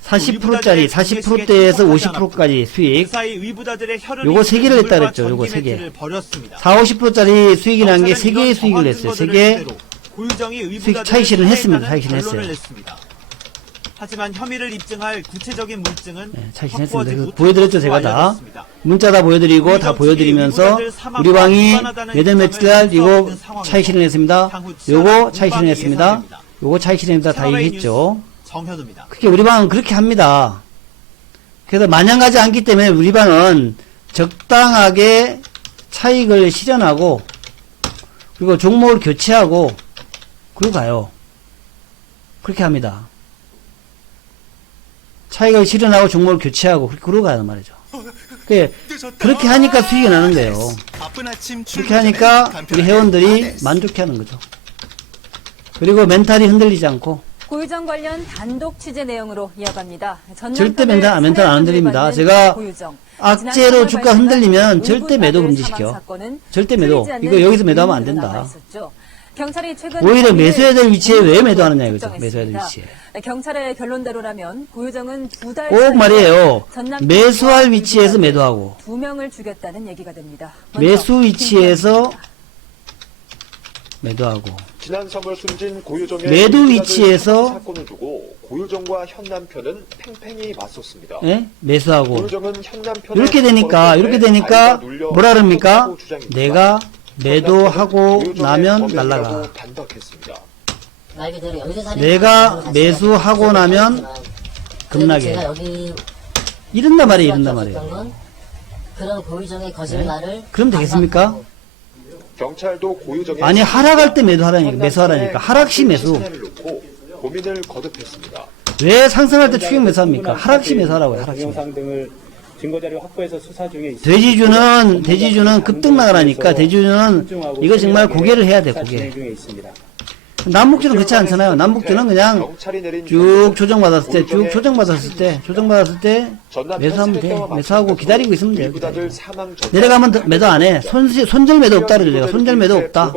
40%짜리 40%대에서 50%까지 수익. 그 사이 의부다들의 혈흔이 요거 3개를 했다 그랬죠. 요거 전기 3개. 매트를 벌였습니다. 50%짜리 수익이 난 게 경찰은 3개의 이런 수익을 정황 냈어요. 증거들을 3개 토대로 고유정이 수익 의부다들을 차익 실현 했습니다. 살해했다는 차익 실현 결론을 했어요. 냈습니다. 하지만 혐의를 입증할 구체적인 물증은 차익 확보하지 실현했습니다. 못한 보여드렸죠. 제가 것으로 다. 알려졌습니다. 문자 다 보여드리고 다 보여드리면서 우리 방이 몇월 며칠날 이거 차익 실현했습니다. 요거 차익 실현했습니다. 요거 차익 실현했다 다 얘기했죠. 정현우입니다. 그게 우리 방은 그렇게 합니다. 그래서 마냥 가지 않기 때문에 우리 방은 적당하게 차익을 실현하고 그리고 종목을 교체하고 그러고 가요. 그렇게 합니다. 차익을 실현하고 종목을 교체하고 그러고 가는 말이죠. 그렇게 하니까 수익이 나는 거예요. 그렇게 하니까 우리 회원들이 만족해하는 거죠. 그리고 멘탈이 흔들리지 않고 고유정 관련 단독 취재 내용으로 이어갑니다. 절대 멘탈 안 흔들립니다. 제가 악재로 주가 흔들리면 절대 매도 금지시켜. 절대 매도. 이거 여기서 매도하면 안 된다. 경찰이 최근 오히려 매수해야 될 위치에 왜 매도하느냐 이거죠. 매수해야 될 위치에. 경찰의 결론대로라면 고유정은 2달 꼭 말이에요. 매수할 위치에서 매도하고 2명을 죽였다는 얘기가 됩니다. 매수 위치에서 매도하고 지난 3월 숨진 고유정의 매도 위치에서 사건을 두고 고유정과 현 남편은 팽팽히 맞섰습니다. 예? 매수하고 고유정은 현 남편의 이렇게 되니까 뭐라 그럽니까? 내가 매도하고 나면 날라가. 내가 매수하고 나면 급락해. 이런단 말이에요. 그런 고유정의 거짓말을 그럼 되겠습니까? 경찰도 고유정의 아니 하락할 때 매도하라니까 매수하라니까 하락 시 매수. 고민을 거듭했습니다. 왜 상승할 때 추격 매수합니까? 하락 시 매수하라고요. 하락 시 매수. 증거자료 확보해서 수사 중에 있습니다. 대지주는 급등락을 하니까 대지주는 이거 정말 고개를 해야 돼. 고개. 남북주는 그렇지 않잖아요. 남북주는 그냥 쭉 조정받았을 때 매수하면 돼. 매수하고 기다리고 있으면 돼요. 내려가면 매도 안 해. 손절 매도 없다 그러죠. 내가 손절 매도 없다.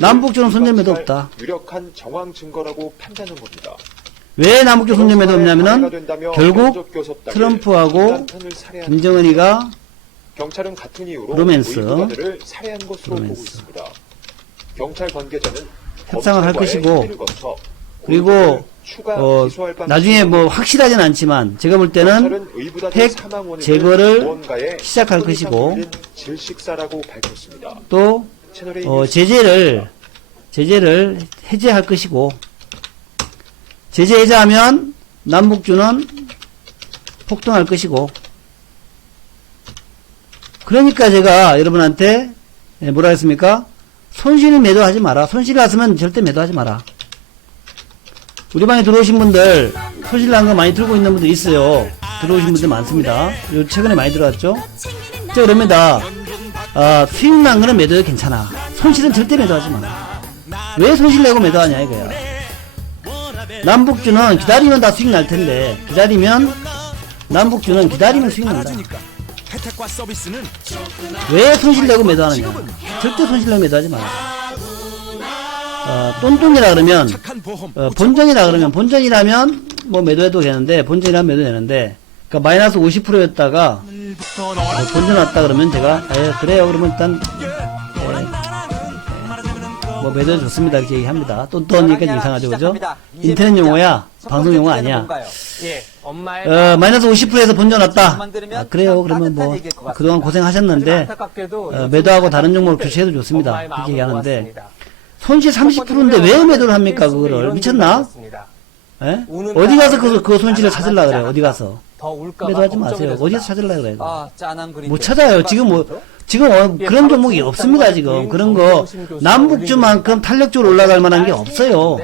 남북주는 손절 매도 없다. 유력한 정황 증거라고 판단한 겁니다. 왜 남북주 손절 매도 없냐면은 결국 트럼프하고 김정은이가 경찰은 같은 이유로 로맨스 살해한 것으로 보고 있습니다. 경찰 관계자는 협상을 할 것이고 그리고 나중에 뭐 확실하진 않지만 제가 볼 때는 핵 제거를 시작할 것이고 또 제재를 해제할 것이고 제재 해제하면 남북주는 폭등할 것이고 그러니까 제가 여러분한테 뭐라 했습니까? 손실을 매도하지 마라. 손실 났으면 절대 매도하지 마라. 우리 방에 들어오신 분들 손실 난 거 많이 들고 있는 분들 있어요. 들어오신 분들 많습니다. 요 최근에 많이 들어왔죠. 자 그럽니다. 수익 난 거는 매도해도 괜찮아. 손실은 절대 매도하지 마라. 왜 손실 내고 매도하냐 이거야. 남북주는 기다리면 다 수익 날 텐데 남북주는 기다리면 수익 난다. 왜 손실 내고 매도하느냐. 절대 손실 내고 매도하지 마라. 똔똔이라 그러면 본전이라면 뭐 매도해도 되는데 본전이라면 매도 되는데 그러니까 마이너스 50%였다가 본전 왔다 그러면 제가 그래요 그러면 일단 뭐 매도 좋습니다 이렇게 얘기합니다. 똔똔이니까 이상하죠 그죠? 인터넷 용어야 방송 용어 아니야. 마이너스 50%에서 본전 왔다. 그래요 그러면 뭐 그동안 고생하셨는데 매도하고 다른 종목을 교체해도 좋습니다 이렇게 얘기하는데 손실 30%인데 왜 매도를 합니까 그거를 미쳤나? 에? 어디 가서 그 손실을 찾으려고 그래요 어디 가서 매도하지 마세요. 어디서 찾으려고 그래요. 못 찾아요. 지금 그런 종목이 없습니다. 지금 그런 거 남북주만큼 탄력적으로 올라갈 만한 게 없어요.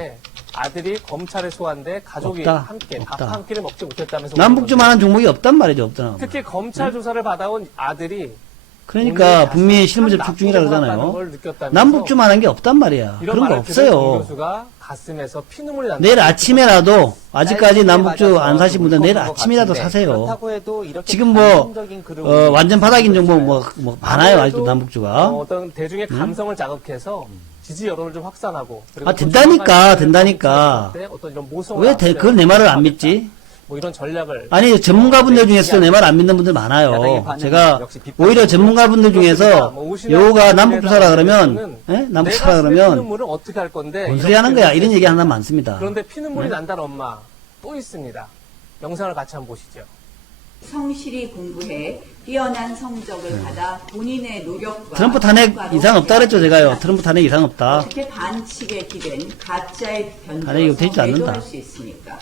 아들이 검찰에 소환돼 가족이 함께 밥 한 끼를 먹지 못했다면서 남북주만한 종목이 없단 말이죠. 없더라. 특히 검찰 조사를 받아온 아들이 그러니까 분명히 실무 접촉 중이라 그러잖아요. 남북주만한 게 없단 말이야. 그런 거 없어요. 가슴에서 피눈물이 난다. 내일 아침에라도 아직까지 남북주 안 사신 분들 내일 아침이라도 사세요. 지금 뭐 완전 바닥인 종목 뭐 많아요 아직도 남북주가. 어떤 대중의 감성을 자극해서 지지 여론을 좀 확산하고. 된다니까. 왜 그걸 내 말을 안 믿지? 뭐 이런 전략을 아니 전문가분들 중에서 내 말 안 믿는 분들 많아요. 제가 오히려 전문가분들 중에서 요가 남북주사라 그러면 남북주사라 그러면 어떻게 할 건데 뭔 소리 하는 거야 이런 얘기 하는 사람 많습니다. 그런데 피눈물이 난다는 엄마 또 있습니다. 영상을 같이 한번 보시죠. 성실히 공부해 뛰어난 성적을 받아 본인의 노력과 트럼프 탄핵 성과로 이상 없다 그랬죠, 제가요. 트럼프 탄핵 이상 없다. 어떻게 반칙에 기댄 가짜의 탄핵이 되지 변조해서 않는다. 매도할 수 있습니까?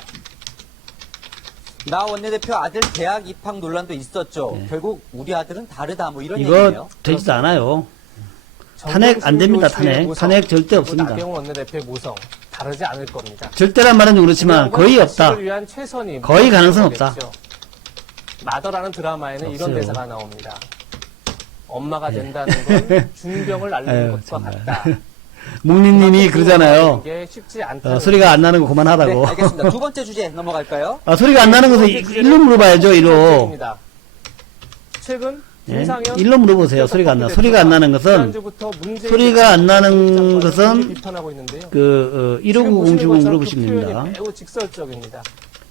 나 원내대표 아들 대학 입학 논란도 있었죠. 결국 우리 아들은 다르다 뭐 이런 이거 얘기네요. 되지도 않아요. 탄핵 안 됩니다, 탄핵. 탄핵 절대 없습니다. 나경원 원내대표의 모성 다르지 않을 겁니다. 절대란 말은 좀 그렇지만 거의 없다. 자식을 위한 최선이 거의 가능성 없다. 마더라는 드라마에는 이런 없어요. 대사가 나옵니다. 엄마가 된다는 건 중병을 앓는 아유, 것과 정말. 같다. 묵님님이 그러잖아요. 이게 쉽지 않다. 소리가 안 나는 거 그만하라고. 네, 알겠습니다. 두 번째 주제 넘어갈까요? 소리가 안 나는 것은 일로 물어봐야죠, 일로. 최근 예? 김상현 일로 물어보세요. 소리가 안 나. 소리가 안 나는 것은, 소리가 안 나는 것은, 159070 물어보시면 됩니다. 매우 직설적입니다.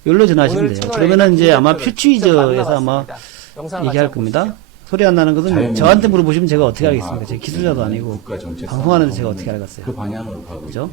여기로 전화하시면 돼요. 그러면은 이제 아마 퓨추이저에서 아마 얘기할 겁니다. 소리 안 나는 것은 저한테 물어보시면 제가 어떻게 하겠습니까? 제가 기술자도 아니고, 방송하는데 제가 어떻게 알겠어요. 그 방향으로 가고 그죠?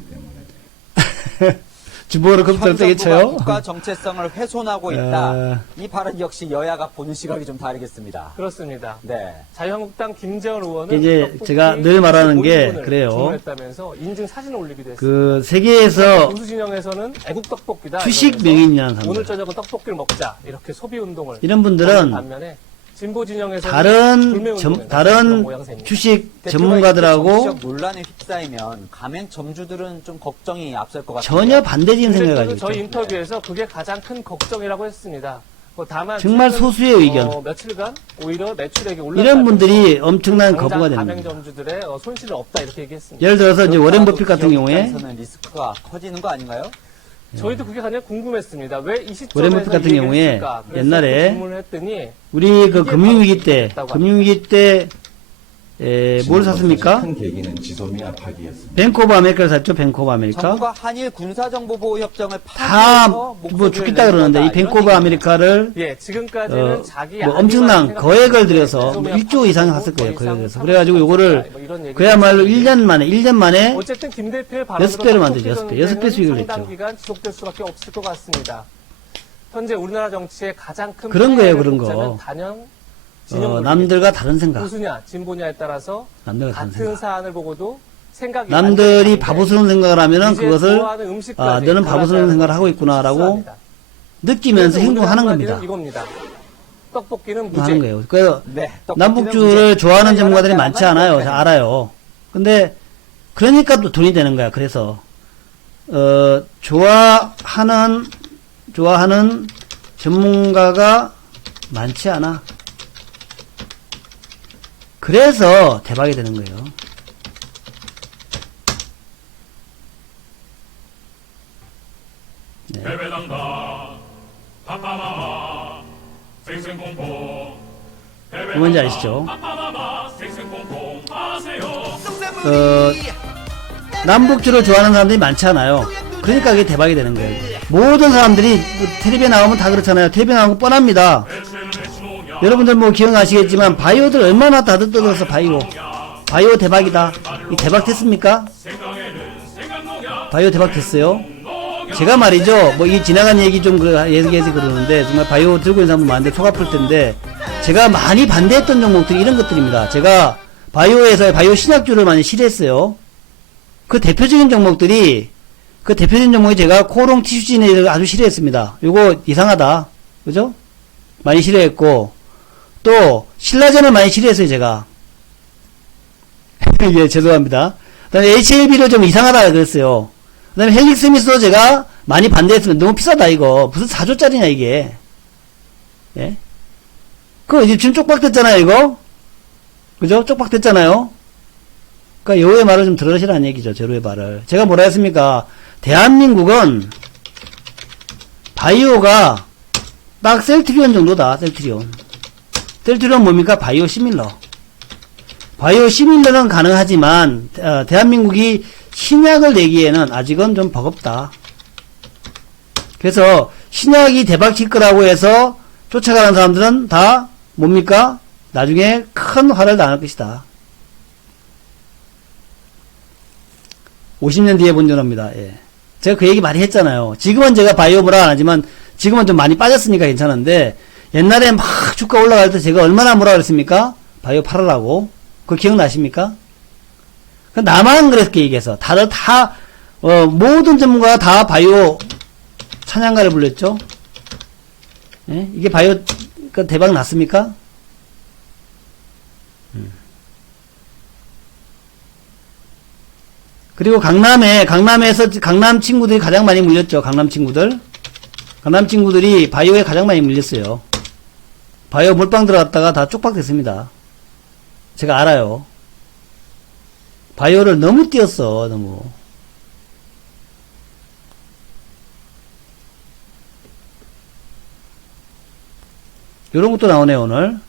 주보를 컴퓨터를 세게 쳐요? 국가 정체성을 훼손하고 있다. 이 발언 역시 여야가 보는 시각이 좀 다르겠습니다. 그렇습니다. 네. 자유한국당 김재원 의원은 이제 제가 늘 말하는 게 그래요. 주문했다면서 인증 사진을 올리기도 했습니다. 그 세계에서 보수 진영에서는 애국 떡볶이다. 주식 명인이라는 사람. 오늘 저녁은 떡볶이를 먹자. 이렇게 소비 운동을 이런 분들은 반면에 진보 진영에서는 다른 주식 전문가들하고 논란에 휩싸이면 가맹점주들은 좀 걱정이 앞설 것 같아요. 전혀 반대적인 생각을 가지고 저희 있죠. 인터뷰에서 그게 가장 큰 걱정이라고 했습니다. 다만 정말 소수의 의견. 며칠간 오히려 매출액이 올랐다. 이런 분들이 엄청난 거부가 되는 겁니다. 가맹점주들의 손실은 없다 이렇게 얘기했습니다. 예를 들어서 이제 워렌 버핏 같은 경우에 리스크가 커지는 거 아닌가요? 저희도 그게 가장 궁금했습니다. 왜 이 시점에서 워렌 버핏 같은 경우에 옛날에 질문을 했더니 우리 그 금융위기 때 뭘 샀습니까? 큰 계기는 지소미아 파기였습니다. 뱅크 오브 아메리카를 샀죠, 뱅크 오브 아메리카. 정부가 한일 군사정보보호 협정을 다 파기해서 뭐 죽겠다 그러는데 이 뱅크 오브 아메리카를 지금까지는 자기 뭐 엄청난 거액을 들여서 뭐 1조 이상 샀을 거예요. 거액에서. 그래가지고 요거를 그야말로 1년 만에 어쨌든 김 대표의 6배로 만들죠. 6배 수익을 냈죠. 상당 기간 지속될 수밖에 없을 것 같습니다. 현재 우리나라 정치의 가장 큰 그런 거예요, 그런 복자는 거. 단연 남들과 다른 생각. 보수냐 진보냐에 따라서 남들과 다른 같은 생각. 사안을 보고도 생각이 남들이 바보스러운 생각을 하면은 그것을 너는 바보스러운 생각을 하고 있구나라고 느끼면서 행동하는 겁니다. 이겁니다. 떡볶이는 무죄. 하는 거예요. 그래서 네, 남북주를 좋아하는 전문가들이 많지 않아요. 잘 알아요. 근데 그러니까 또 돈이 되는 거야. 그래서 좋아하는 전문가가 많지 않아. 그래서 대박이 되는 거예요. 네. 뭔지 아시죠? 남북주를 좋아하는 사람들이 많지 않아요. 그러니까 그게 대박이 되는 거예요. 모든 사람들이 뭐 텔레비에 나오면 다 그렇잖아요. 텔레비에 나오면 뻔합니다. 여러분들 뭐 기억나시겠지만 바이오들 얼마나 다들 떠들어서 바이오 대박이다. 이 대박 됐습니까? 바이오 대박 됐어요. 제가 말이죠, 뭐 이 지나간 얘기 좀 얘기해서 그러는데 정말 바이오 들고 있는 사람도 많은데 속 아플 텐데 제가 많이 반대했던 종목들이 이런 것들입니다. 제가 바이오에서 바이오 신약주를 많이 싫어했어요. 그 대표적인 종목이 제가 코롱 티슈진을 아주 싫어했습니다. 요거 이상하다. 그죠? 많이 싫어했고, 또, 신라젠을 많이 싫어했어요, 제가. 예, 죄송합니다. 그 다음에 HLB를 좀 이상하다 그랬어요. 그 다음에 헬릭스미스도 제가 많이 반대했습니다. 너무 비싸다, 이거. 무슨 4조짜리냐, 이게. 예? 그거 이제 지금 쪽박 됐잖아요, 이거? 그죠? 쪽박 됐잖아요? 그니까 여우의 말을 좀 들으시라는 얘기죠, 제로의 말을. 제가 뭐라 했습니까? 대한민국은 바이오가 딱 셀트리온 정도다. 셀트리온 뭡니까? 바이오 시밀러. 바이오 시밀러는 가능하지만 대한민국이 신약을 내기에는 아직은 좀 버겁다. 그래서 신약이 대박 칠 거라고 해서 쫓아가는 사람들은 다 뭡니까? 나중에 큰 화를 당할 것이다. 50년 뒤에 본 전화입니다. 예. 제가 그 얘기 많이 했잖아요. 지금은 제가 바이오브라 안 하지만 지금은 좀 많이 빠졌으니까 괜찮은데 옛날에 막 주가 올라갈 때 제가 얼마나 뭐라 그랬습니까? 바이오 팔으라고. 그거 기억나십니까? 나만 그렇게 얘기해서. 다들 모든 전문가가 다 바이오 찬양가를 불렀죠? 예? 이게 바이오, 대박 났습니까? 그리고 강남에서 강남 친구들이 가장 많이 물렸죠. 강남 친구들이 바이오에 가장 많이 물렸어요. 바이오 몰빵 들어갔다가 다 쪽박 됐습니다. 제가 알아요. 바이오를 너무 띄었어, 너무. 요런 것도 나오네요, 오늘.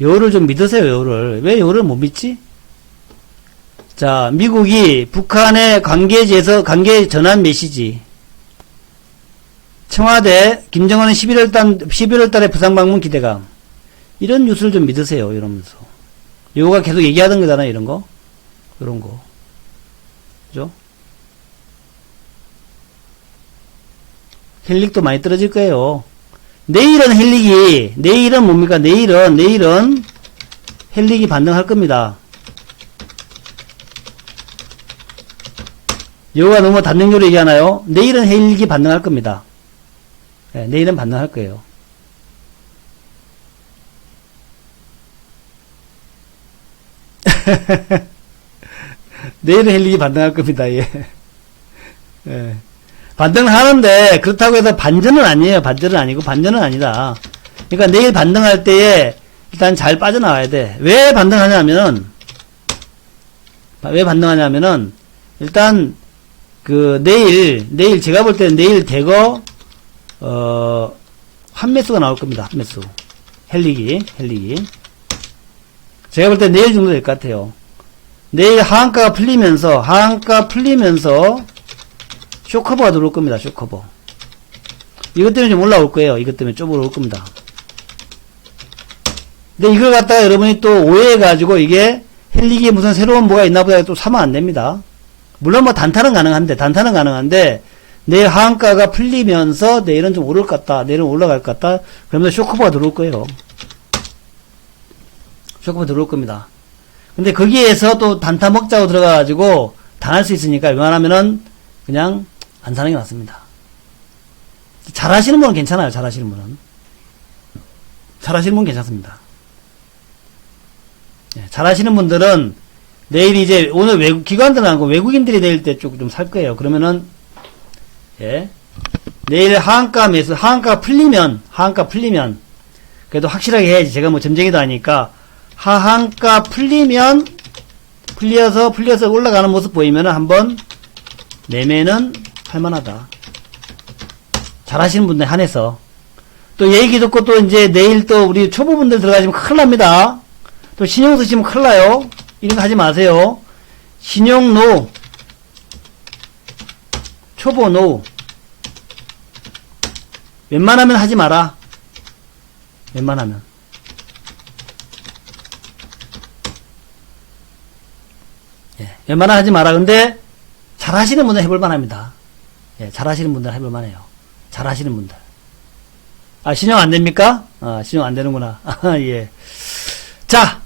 요를 좀 믿으세요, 요를. 왜 요를 못 믿지? 자, 미국이 북한의 관계 전환 메시지. 청와대, 김정은은 11월 달에 부산 방문 기대감. 이런 뉴스를 좀 믿으세요, 이러면서. 요거가 계속 얘기하던 거잖아요, 이런 거. 이런 거. 그죠? 헬릭도 많이 떨어질 거예요. 내일은 뭡니까? 내일은 헬릭이 반등할 겁니다. 요가 너무 단정적으로 얘기하나요? 내일은 헬릭이 반등할 겁니다. 네, 내일은 반등할 거예요. 내일은 헬릭이 반등할 겁니다. 예. 예. 반등을 하는데 그렇다고 해서 반전은 아니에요. 반전은 아니고 반전은 아니다. 그러니까 내일 반등할 때에 일단 잘 빠져나와야 돼. 왜 반등하냐면은 일단 내일 제가 볼 때는 내일 대거 환매수가 나올 겁니다. 환매수. 헬릭이. 제가 볼 때 내일 정도 될 것 같아요. 내일 하한가가 풀리면서 쇼커버가 들어올 겁니다. 쇼커버. 이것 때문에 좀 올라올 거예요. 이것 때문에 좀 올라올 겁니다. 근데 이걸 갖다가 여러분이 또 오해해가지고 이게 헬릭이 무슨 새로운 뭐가 있나 보다 또 사면 안 됩니다. 물론 뭐 단타는 가능한데 내일 하한가가 풀리면서 내일은 좀 오를 것 같다. 내일은 올라갈 것 같다. 그러면서 쇼커버가 들어올 거예요. 쇼커버 들어올 겁니다. 근데 거기에서 또 단타 먹자고 들어가가지고 당할 수 있으니까 웬만하면은 그냥 안 사는 게 맞습니다. 잘하시는 분은 괜찮아요. 잘하시는 분은 괜찮습니다. 예, 잘하시는 분들은 내일 이제 오늘 기관들은 아니고 외국인들이 내일 때 좀 살 거예요. 그러면은 예, 내일 하한가 풀리면 그래도 확실하게 해야지. 제가 뭐 점쟁이도 아니까 하한가 풀려서 올라가는 모습 보이면은 한번 매매는 할만하다. 잘하시는 분들 한해서. 또 얘기 듣고 또 이제 내일 또 우리 초보분들 들어가시면 큰일 납니다. 또 신용 쓰시면 큰일 나요. 이런 거 하지 마세요. 신용 노. 초보 노. 웬만하면 하지 마라. 웬만하면. 예, 웬만하면 하지 마라. 근데 잘하시는 분들 해볼 만합니다. 예, 잘하시는 분들 해볼 만해요. 잘하시는 분들. 신용 안 됩니까? 신용 안 되는구나. 예. 자,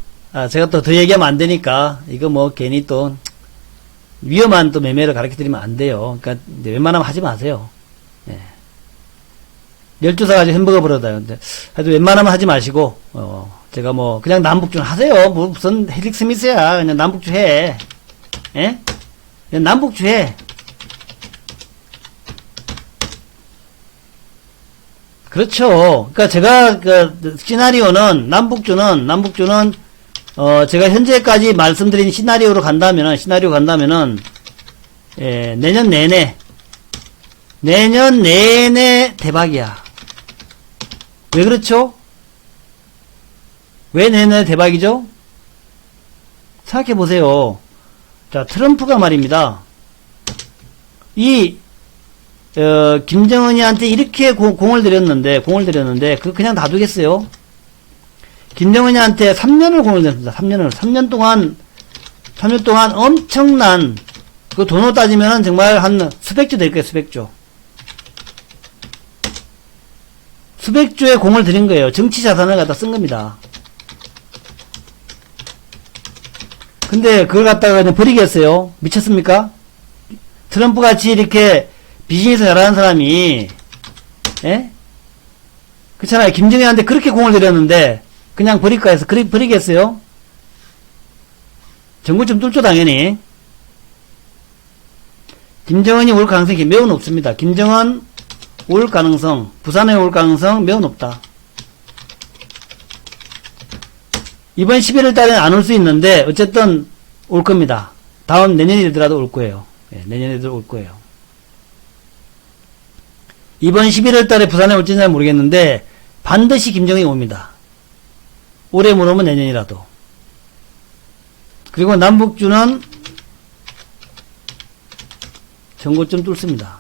제가 또 더 얘기하면 안 되니까, 이거 뭐 괜히 또, 위험한 또 매매를 가르쳐 드리면 안 돼요. 그러니까, 웬만하면 하지 마세요. 예. 12사 가지고 햄버거 벌어다요. 하여튼 웬만하면 하지 마시고, 제가 뭐, 그냥 남북주 하세요. 뭐, 무슨 헬릭 스미스야. 그냥 남북주 해. 예? 그냥 남북주 해. 그렇죠. 그러니까 제가 시나리오는 남북주는 제가 현재까지 말씀드린 시나리오 간다면은 예, 내년 내내 대박이야. 왜 그렇죠? 왜 내내 대박이죠? 생각해 보세요. 자, 트럼프가 말입니다. 김정은이한테 이렇게 공을 들였는데, 그냥 놔두겠어요? 김정은이한테 3년을 공을 들였습니다. 3년 동안 엄청난, 그 돈으로 따지면은 정말 한 수백조 될 거예요, 수백조. 수백 조의 공을 들인 거예요. 정치 자산을 갖다 쓴 겁니다. 근데 그걸 갖다가 그냥 버리겠어요? 미쳤습니까? 트럼프 같이 이렇게 비즈니스 잘하는 사람이, 예? 그렇잖아요. 김정일한테 그렇게 공을 들였는데, 그냥 버릴까 해서 버리겠어요? 정부 좀 뚫죠, 당연히. 김정은이 올 가능성이 매우 높습니다. 김정은 올 가능성, 부산에 올 가능성 매우 높다. 이번 11월 달에는 안 올 수 있는데, 어쨌든 올 겁니다. 다음 내년이더라도 올 거예요. 예, 내년에도 올 거예요. 이번 11월 달에 부산에 올지는 잘 모르겠는데, 반드시 김정은이 옵니다. 올해 못 오면 내년이라도. 그리고 남북주는 정고점 뚫습니다.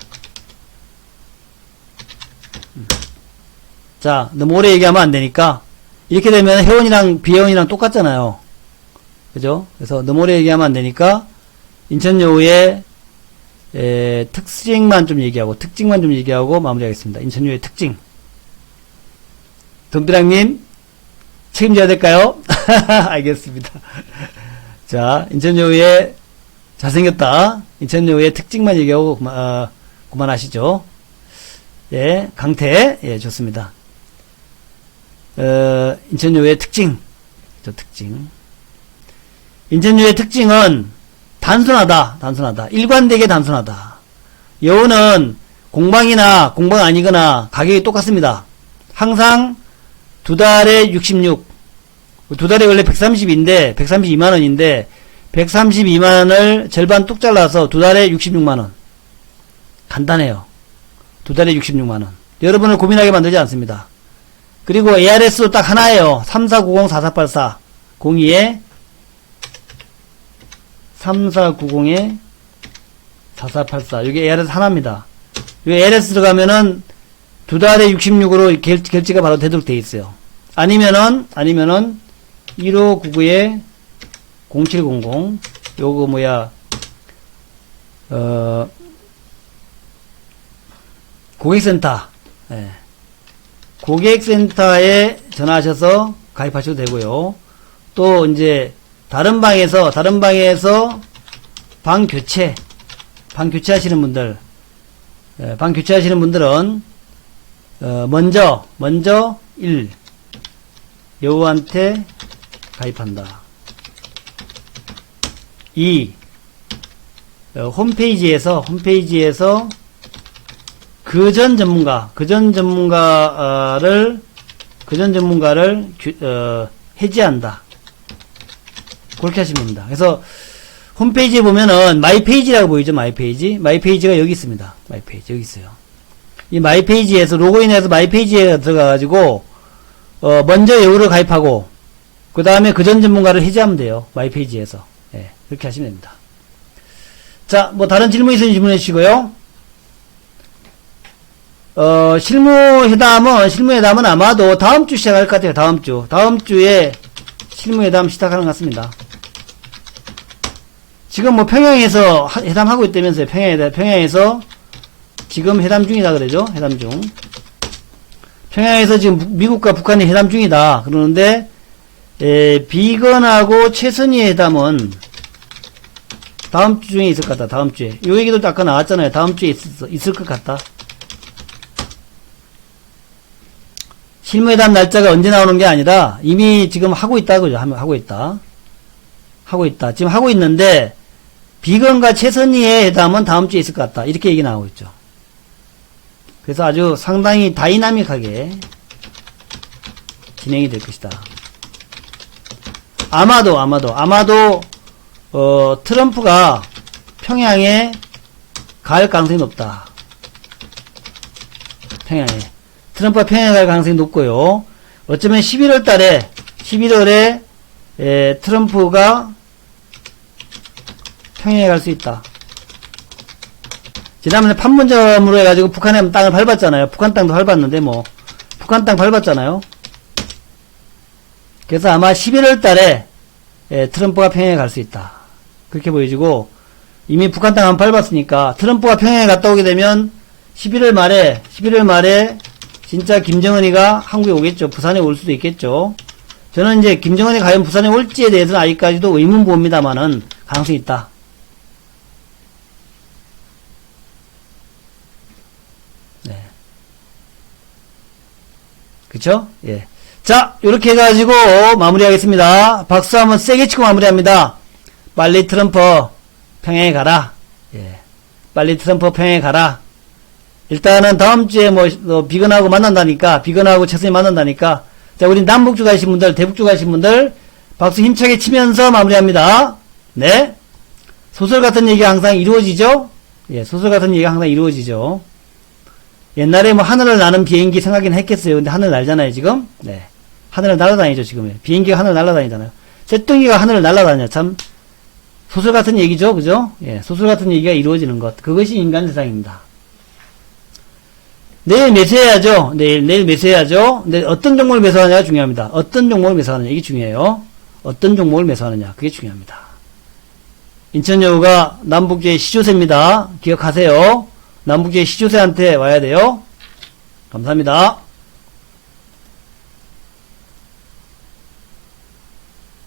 자, 너무 오래 얘기하면 안 되니까, 이렇게 되면 회원이랑 비회원이랑 똑같잖아요. 그죠? 그래서 너무 오래 얘기하면 안 되니까, 인천여우의 특징만 좀 얘기하고 마무리하겠습니다. 인천여우의 특징. 돈비랑님, 책임져야 될까요? 알겠습니다. 자, 인천여우의 잘생겼다. 인천여우의 특징만 얘기하고 그만하시죠. 예, 강태. 예, 좋습니다. 인천여우의 특징. 특징. 인천여우의 특징은 단순하다. 일관되게 단순하다. 여우는 공방이나 공방 아니거나 가격이 똑같습니다. 항상 두 달에 66. 두 달에 원래 130인데, 132만원인데, 132만원을 절반 뚝 잘라서 두 달에 66만원. 간단해요. 두 달에 66만원. 여러분을 고민하게 만들지 않습니다. 그리고 ARS도 딱 하나예요. 3490-4484. 02에 3490에 4484. 이게 ARS 하나입니다. 이 ARS 들어가면은 두 달에 66으로 결제가 바로 되도록 되어 있어요. 아니면은 1599에 0700. 요거 뭐야, 고객센터. 예. 고객센터에 전화하셔서 가입하셔도 되고요. 또 이제 다른 방에서 방 교체하시는 분들, 방 교체하시는 분들은 먼저 1. 여우한테 가입한다. 2. 홈페이지에서 그 전 전문가를 해지한다. 그렇게 하시면 됩니다. 그래서 홈페이지에 보면은 마이페이지라고 보이죠? 마이페이지가 여기 있습니다. 마이페이지 여기 있어요. 이 마이페이지에서 로그인해서 마이페이지에 들어가가지고 먼저 여우를 가입하고 그 다음에 그 전 전문가를 해지하면 돼요. 마이페이지에서. 예, 그렇게 하시면 됩니다. 자, 뭐 다른 질문 있으면 질문해 주시고요. 실무회담은 아마도 다음 주 시작할 것 같아요. 다음 주에 실무회담 시작하는 것 같습니다. 지금 뭐 평양에서 회담하고 있다면서요. 평양에서 지금 회담 중이다 그러죠. 회담 중. 평양에서 지금 미국과 북한이 회담 중이다. 그러는데, 비건하고 최선희 회담은 다음 주 중에 있을 것 같다. 다음 주에. 요 얘기도 아까 나왔잖아요. 다음 주에 있을 것 같다. 실무회담 날짜가 언제 나오는 게 아니라 이미 지금 하고 있다. 그죠? 하고 있다. 지금 하고 있는데, 비건과 최선희의 회담은 다음 주에 있을 것 같다. 이렇게 얘기 나오고 있죠. 그래서 아주 상당히 다이나믹하게 진행이 될 것이다. 아마도 트럼프가 평양에 갈 가능성이 높다. 트럼프가 평양에 갈 가능성이 높고요. 어쩌면 11월에 트럼프가 평양에 갈 수 있다. 지난번에 판문점으로 해가지고 북한의 땅을 밟았잖아요. 북한 땅도 밟았는데 북한 땅 밟았잖아요. 그래서 아마 11월 달에 트럼프가 평양에 갈 수 있다. 그렇게 보여지고, 이미 북한 땅 한번 밟았으니까 트럼프가 평양에 갔다 오게 되면 11월 말에 진짜 김정은이가 한국에 오겠죠. 부산에 올 수도 있겠죠. 저는 이제 김정은이 과연 부산에 올지에 대해서는 아직까지도 의문부호입니다만은 가능성이 있다. 네. 그쵸? 예. 자, 요렇게 해가지고 마무리하겠습니다. 박수 한번 세게 치고 마무리합니다. 빨리 트럼프 평양에 가라. 예. 빨리 트럼프 평양에 가라. 일단은 다음 주에 비건하고 만난다니까, 비건하고 최선이 만난다니까. 자, 우리 남북주 가신 분들, 대북주 가신 분들, 박수 힘차게 치면서 마무리합니다. 네. 소설 같은 얘기가 항상 이루어지죠? 예, 소설 같은 얘기가 항상 이루어지죠. 옛날에 하늘을 나는 비행기 생각이긴 했겠어요. 근데 하늘 날잖아요, 지금? 네. 하늘을 날아다니죠, 지금. 비행기가 하늘을 날아다니잖아요. 쇳덩이가 하늘을 날아다녀. 참, 소설 같은 얘기죠, 그죠? 예, 소설 같은 얘기가 이루어지는 것. 그것이 인간 세상입니다. 내일 매수해야죠. 내일 매수해야죠. 근데 어떤 종목을 매수하느냐가 중요합니다. 어떤 종목을 매수하느냐, 이게 중요해요. 어떤 종목을 매수하느냐, 그게 중요합니다. 인천여우가 남북주의 시조세입니다. 기억하세요. 남북주의 시조세한테 와야 돼요. 감사합니다.